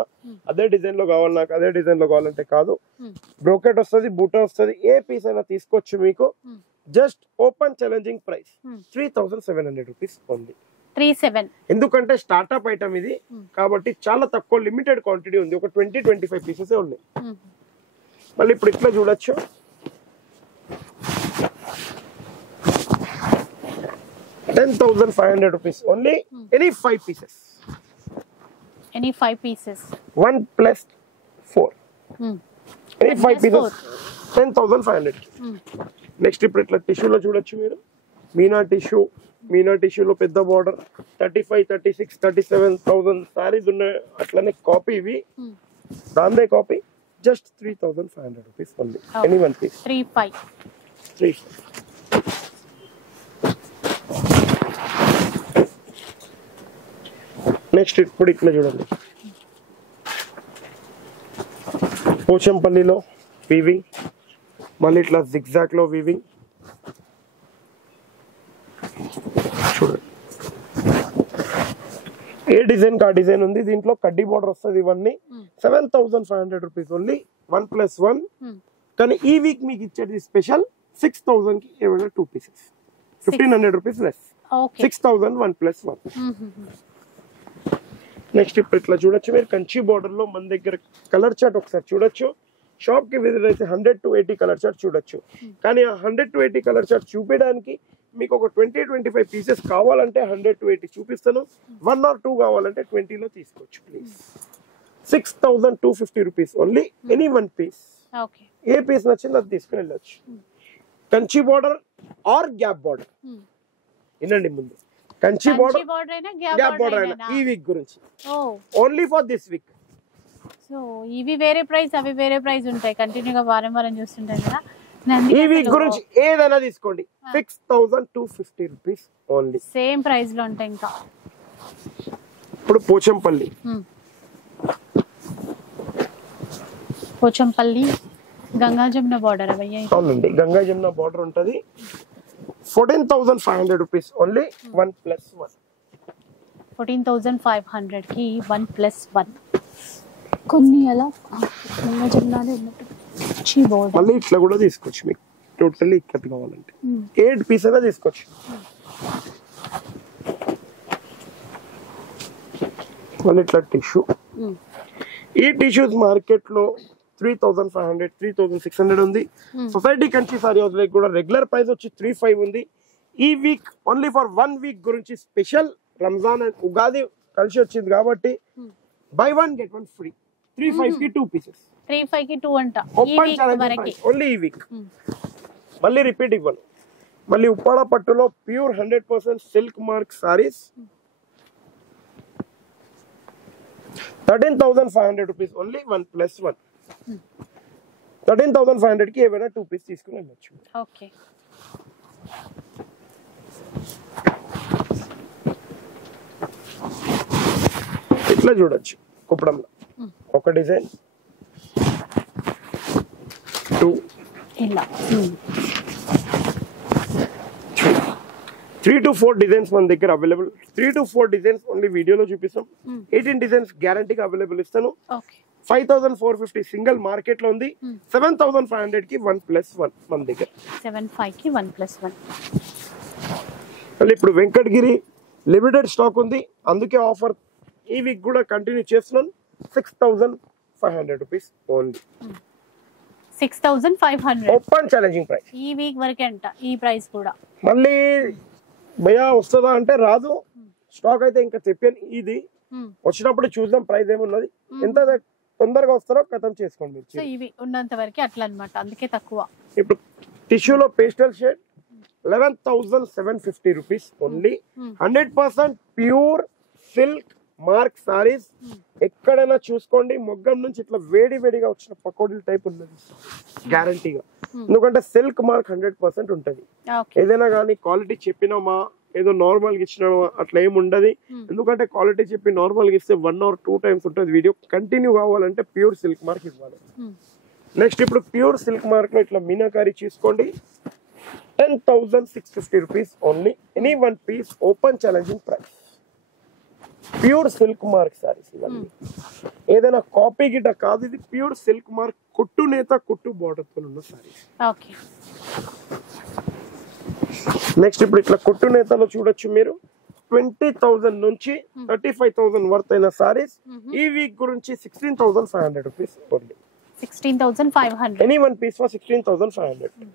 అదే డిజైన్ లో కావాలి నాకు, అదే డిజైన్ లో కావాలంటే కాదు. బ్రోకెట్ వస్తుంది, బూటా వస్తుంది, ఏ పీస్ అయినా తీసుకోవచ్చు మీకు. Just open challenging price 3700 rupees only. 37. ఎందుకంటే స్టార్ట్అప్ ఐటమ్ ఇది కాబట్టి చాలా తక్కువ లిమిటెడ్ క్వాంటిటీ ఉంది, ఒక 20-25 పీసెస్ ఉన్నాయి. మళ్ళీ ఇప్పుడు ఇట్లా చూడొచ్చు. ₹10,500 rupees only. Any 5 pieces. Any 5 pieces 1+4. Any 5 pieces 10,500. Next ఇప్పుడు ఇట్లా టిష్యూలో చూడొచ్చు మీరు. మీనా టిష్యూలో పెద్ద బార్డర్ 35, 36, 37,000 సారీస్ ఉన్నాయి. అట్లనే కాపీ ఇవి దాందే copy. Just 3,500 rupees only. Any one piece 3-5. Next ఇప్పుడు ఇట్లా చూడండి. పోచంపల్లిలో వీవింగ్, మళ్ళీ ఇట్లా జిగ్జాగ్ లో వీవింగ్ చూడండి. ఏ డిజైన్ కా డిజైన్ ఉంది. దీంట్లో కడ్డీ బార్డర్ వస్తుంది. ఇవన్నీ 7,500 రూపీస్ ఓన్లీ 1+1. కానీ ఈ వీక్ మీకు ఇచ్చేది స్పెషల్ 6,000 కి ఏమైనా 2 పీసెస్ 1,500 రూపీస్ లెస్. 6,000 1+1. నెక్స్ట్ ఇప్పుడు ఇట్లా చూడొచ్చు మీరు. కంచి బార్డర్ లో మన దగ్గర కలర్ చార్ట్ ఒకసారి చూడొచ్చు. షాప్ కి విజిట్ అయితే 100 to 80 కలర్ చార్ట్ చూడొచ్చు. కానీ ఆ 100 to 80 కలర్ చార్ట్ చూపించడానికి మీకు ఒక 20-25 పీసెస్ కావాలంటే 100 to 80 చూపిస్తాను. 1 or 2 కావాలంటే 20లో తీసుకోవచ్చు please. 6,250 rupees only. Any one piece. ఏ పీస్ నచ్చింది అది తీసుకుని వెళ్ళొచ్చు. Kanchi border or gap border. వినండి ముందు, కంచి బార్డర్ గ్యాప్ బార్డర్ అయినా ఈ వీక్ గురించి only for this week. So ఇవి వేరే ప్రైస్, అవి వేరే ప్రైస్ ఉంటాయి. కంటిన్యూగా వారం చూస్తుంటాయి కదా. ఈ వీక్ గురించి ఏదైనా తీసుకోండి. 6,250 రూపీస్ ఓన్లీ. సేమ్ ప్రైస్ లో ఉంటాయి. ఇంకా ఇప్పుడు పోచంపల్లి గంగా జమున బార్డర్ అవయ్యా. అవునండి, గంగా జమున బార్డర్ ఉంటది. 14,500 రూపీస్ ఓన్లీ 1+1. 14,500 కి 1+1. కొన్ని అలా గంగా జమునానే ఉన్నట్టు. మళ్ళీ ఇట్లా కూడా తీసుకోవచ్చు మీకు. టోటల్లీ ఇక్కడ కావాలంటే 8 పీస్ అయినా తీసుకోవచ్చు. మళ్ళీ ఇట్లా టిష్యూ. ఈ టిష్యూస్ మార్కెట్ లో 3,500, 3,600 ఉంది. Society Kanchi sorry house like కూడా రెగ్యులర్ ప్రైస్ వచ్చి 3,500 ఉంది. ఈ వీక్ ఓన్లీ ఫర్ 1 వీక్ గురించి స్పెషల్ రంజాన్ అండ్ ఉగాది కలిసి వచ్చింది కాబట్టి బై 1 get 1 ఫ్రీ. 3,500 కి 2 పీసెస్. 3,500 కి 2 అంట. ఓన్లీ ఈ వీక్. మళ్ళీ రిపీట్ ఇవ్వను. మళ్ళీ ఉప్పాడ పట్టులో pure 100% silk mark saris 13,500 rupees only 1+1. 13,500 కి ఏమైనా 2 పీస్ తీసుకుని వెళ్ళొచ్చు. ఓకే. ఇట్లా చూడొచ్చు. కుప్పడంలో ఒక డిజైన్ 2 ఇలా 3 to 4 డిజైన్స్ మన దగ్గర అవైలబుల్. 3 to 4 డిజైన్స్ ఓన్లీ వీడియోలో చూపిస్తాం. 18 డిజైన్స్ గ్యారంటీగా అవైలబుల్ ఇస్తాను. 5,450 సింగిల్ మార్కెట్ లో ఉంది. 7,500 కి 1+1 మన దగ్గర. 7,500 కి 1+1. మళ్ళీ ఇప్పుడు వెంకటగిరి లిమిటెడ్ స్టాక్ ఉంది, అందుకే ఆఫర్ ఈ వీక్ కూడా కంటిన్యూ చేస్తున్నాను. 6,500 rupees only. 6,500 open challenging price. ఈ వీక్ వరకే అంట ఈ ప్రైస్ కూడా. మళ్ళీ భయ్యా వస్తుందా అంటే రాదు. స్టాక్ అయితే ఇంకా చెప్పాను. ఇది వచ్చినప్పుడు చూద్దాం ప్రైస్ ఏమున్నది. ఎంత తొందరగా వస్తారో కథం చేసుకోండి సో మీరు. ఇవి ఉన్నంత వరకు అట్లా అన్నమాట, అందుకే తక్కువ. ఇప్పుడు టిష్యూలో pastel shade 11,750 rupees only. 100% pure silk mark sarees. ఎక్కడైనా చూసుకోండి, మొగ్గం నుంచి ఇట్లా వేడి వేడిగా వచ్చిన పకోడీల టైప్ ఉన్నది గ్యారంటీగా. ఎందుకంటే సిల్క్ మార్క్ 100% ఉంటది. ఓకే. ఏదైనా కానీ క్వాలిటీ చెప్పినామా ఏదో నార్మల్ గా ఇచ్చినామా అట్లా ఏమి ఉండదు. ఎందుకంటే క్వాలిటీ చెప్పి నార్మల్ గా ఇస్తే 1 or 2 times ఉంటుంది. వీడియో కంటిన్యూ కావాలంటే ప్యూర్ సిల్క్ మార్క్ ఇవ్వాలి. నెక్స్ట్ ఇప్పుడు ప్యూర్ సిల్క్ మార్క్ లో ఇట్లా మీనాకారి చూసుకోండి, 10,650 rupees only. Any one piece open challenging price. Pure silk mark saris ఇవన్నీ, ఏదైనా కాపీ గిట్ట కాదు, ఇది ప్యూర్ సిల్క్ మార్క్ కుట్టు నేత కుట్టు బార్డర్ తో ఉన్న సారీస్. ఓకే. నెక్స్ట్ ఇప్పుడు ఇట్లా కుట్టు నేతలో చూడొచ్చు మీరు 20,000 నుంచి 35,000 వర్త్ అయిన సారీస్. ఈ వీక్ గురించి 16,500 rupees only. 16,500. Any one piece for 16,500.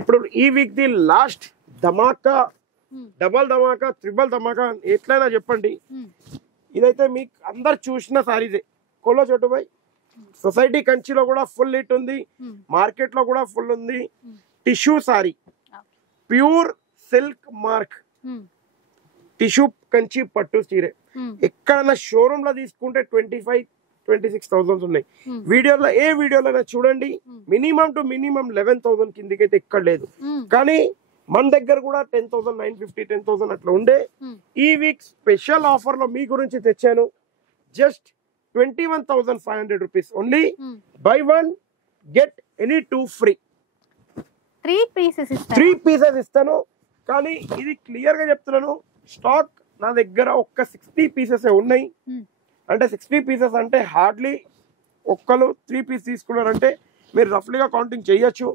ఇప్పుడు ఈ వీక్ ది లాస్ట్ ధమాకా, డబల్ ధమాకా, ట్రిపుల్ ధమాకా ఎట్లయినా చెప్పండి. ఇదైతే మీకు అందరు చూసిన సారీసే. కోలో చోటుబాయ్ సొసైటీ కంచిలో కూడా ఫుల్ హిట్ ఉంది, మార్కెట్ లో కూడా ఫుల్ ఉంది. Tissue sorry, pure silk mark, tissue Kanchi పట్టు చీరే. ఎక్కడన్నా షోరూమ్ లో తీసుకుంటే 25,000-26,000 ఉన్నాయి. వీడియోలో ఏ వీడియోలో చూడండి, మినిమం టు మినిమం 11,000 కిందికైతే ఎక్కడ లేదు. కానీ మన దగ్గర కూడా 10,950, 10,000 అట్లా ఉండే. ఈ వీక్ స్పెషల్ ఆఫర్ లో మీ గురించి తెచ్చాను. Just 21,500 rupees only. Buy 1 get any 2 free. 3 pieces ఇస్తాను. కానీ ఇది క్లియర్ గా చెప్తున్నాను, స్టాక్ నా దగ్గర ఒక్క 60 పీసెస్ ఉన్నాయి. అంటే 60 పీసెస్ అంటే హార్డ్లీ ఒక్కరు 3 పీస్ తీసుకున్నారంటే మీరు రఫ్లీగా కౌంటింగ్ చేయొచ్చు.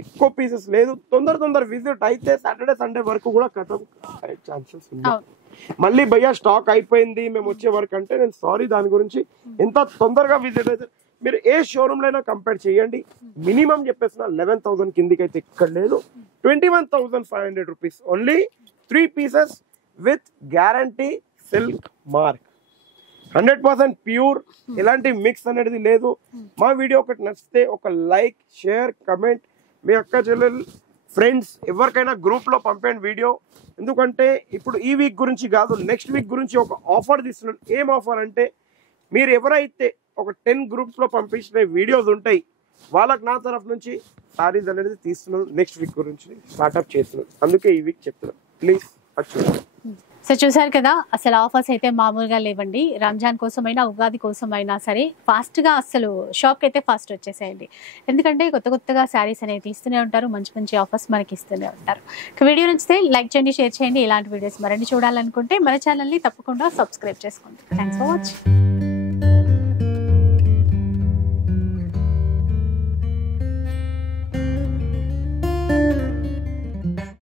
ఎక్కువ పీసెస్ లేదు. తొందర విజిట్ అయితే సాటర్డే సండే వరకు కూడా కథం ఛాన్సెస్ ఉన్నాయి. మళ్ళీ భయ్యా స్టాక్ అయిపోయింది మేము వచ్చే వరకు అంటే నేను సారీ. దాని గురించి ఎంత తొందరగా విజిట్ అయితే మీరు ఏ షోరూమ్ లో అయినా కంపేర్ చేయండి. మినిమం చెప్పేసిన 11,000 కిందికి అయితే ఇక్కడ లేదు. 21,500 rupees only. 3 pieces with guarantee silk mark, 100% pure. ఎలాంటి మిక్స్ అనేది లేదు. మా వీడియో ఒకటి నచ్చితే ఒక లైక్, షేర్, కమెంట్ మీ అక్క చెల్లెలు ఫ్రెండ్స్ ఎవరికైనా గ్రూప్ లో పంపండి వీడియో. ఎందుకంటే ఇప్పుడు ఈ వీక్ గురించి కాదు, నెక్స్ట్ వీక్ గురించి ఒక ఆఫర్ తీస్తున్నాను. ఏం ఆఫర్ అంటే మీరు ఎవరైతే ఒక 10 గ్రూప్స్ లో పంపించిన వీడియోస్ ఉంటాయి వాళ్ళకి నా తరఫు నుంచి సారీస్ అనేది తీస్తున్నాను. నెక్స్ట్ వీక్ గురించి స్టార్ట్అప్ చేస్తున్నాను, అందుకే ఈ వీక్ చెప్తున్నాను. ప్లీజ్ చూడండి. సో చూసారు కదా, అసలు ఆఫర్స్ అయితే మామూలుగా లేవండి. రంజాన్ కోసమైనా ఉగాది కోసమైనా సరే ఫాస్ట్గా అసలు షాప్కి అయితే ఫాస్ట్ వచ్చేసేయండి. ఎందుకంటే కొత్తగా శారీస్ అనేవి తీస్తూనే ఉంటారు, మంచి ఆఫర్స్ మనకి ఇస్తూనే ఉంటారు. వీడియో నచ్చితే లైక్ చేయండి, షేర్ చేయండి. ఇలాంటి వీడియోస్ మరిన్ని చూడాలనుకుంటే మన ఛానల్ని తప్పకుండా సబ్స్క్రైబ్ చేసుకోండి. Thanks for watching.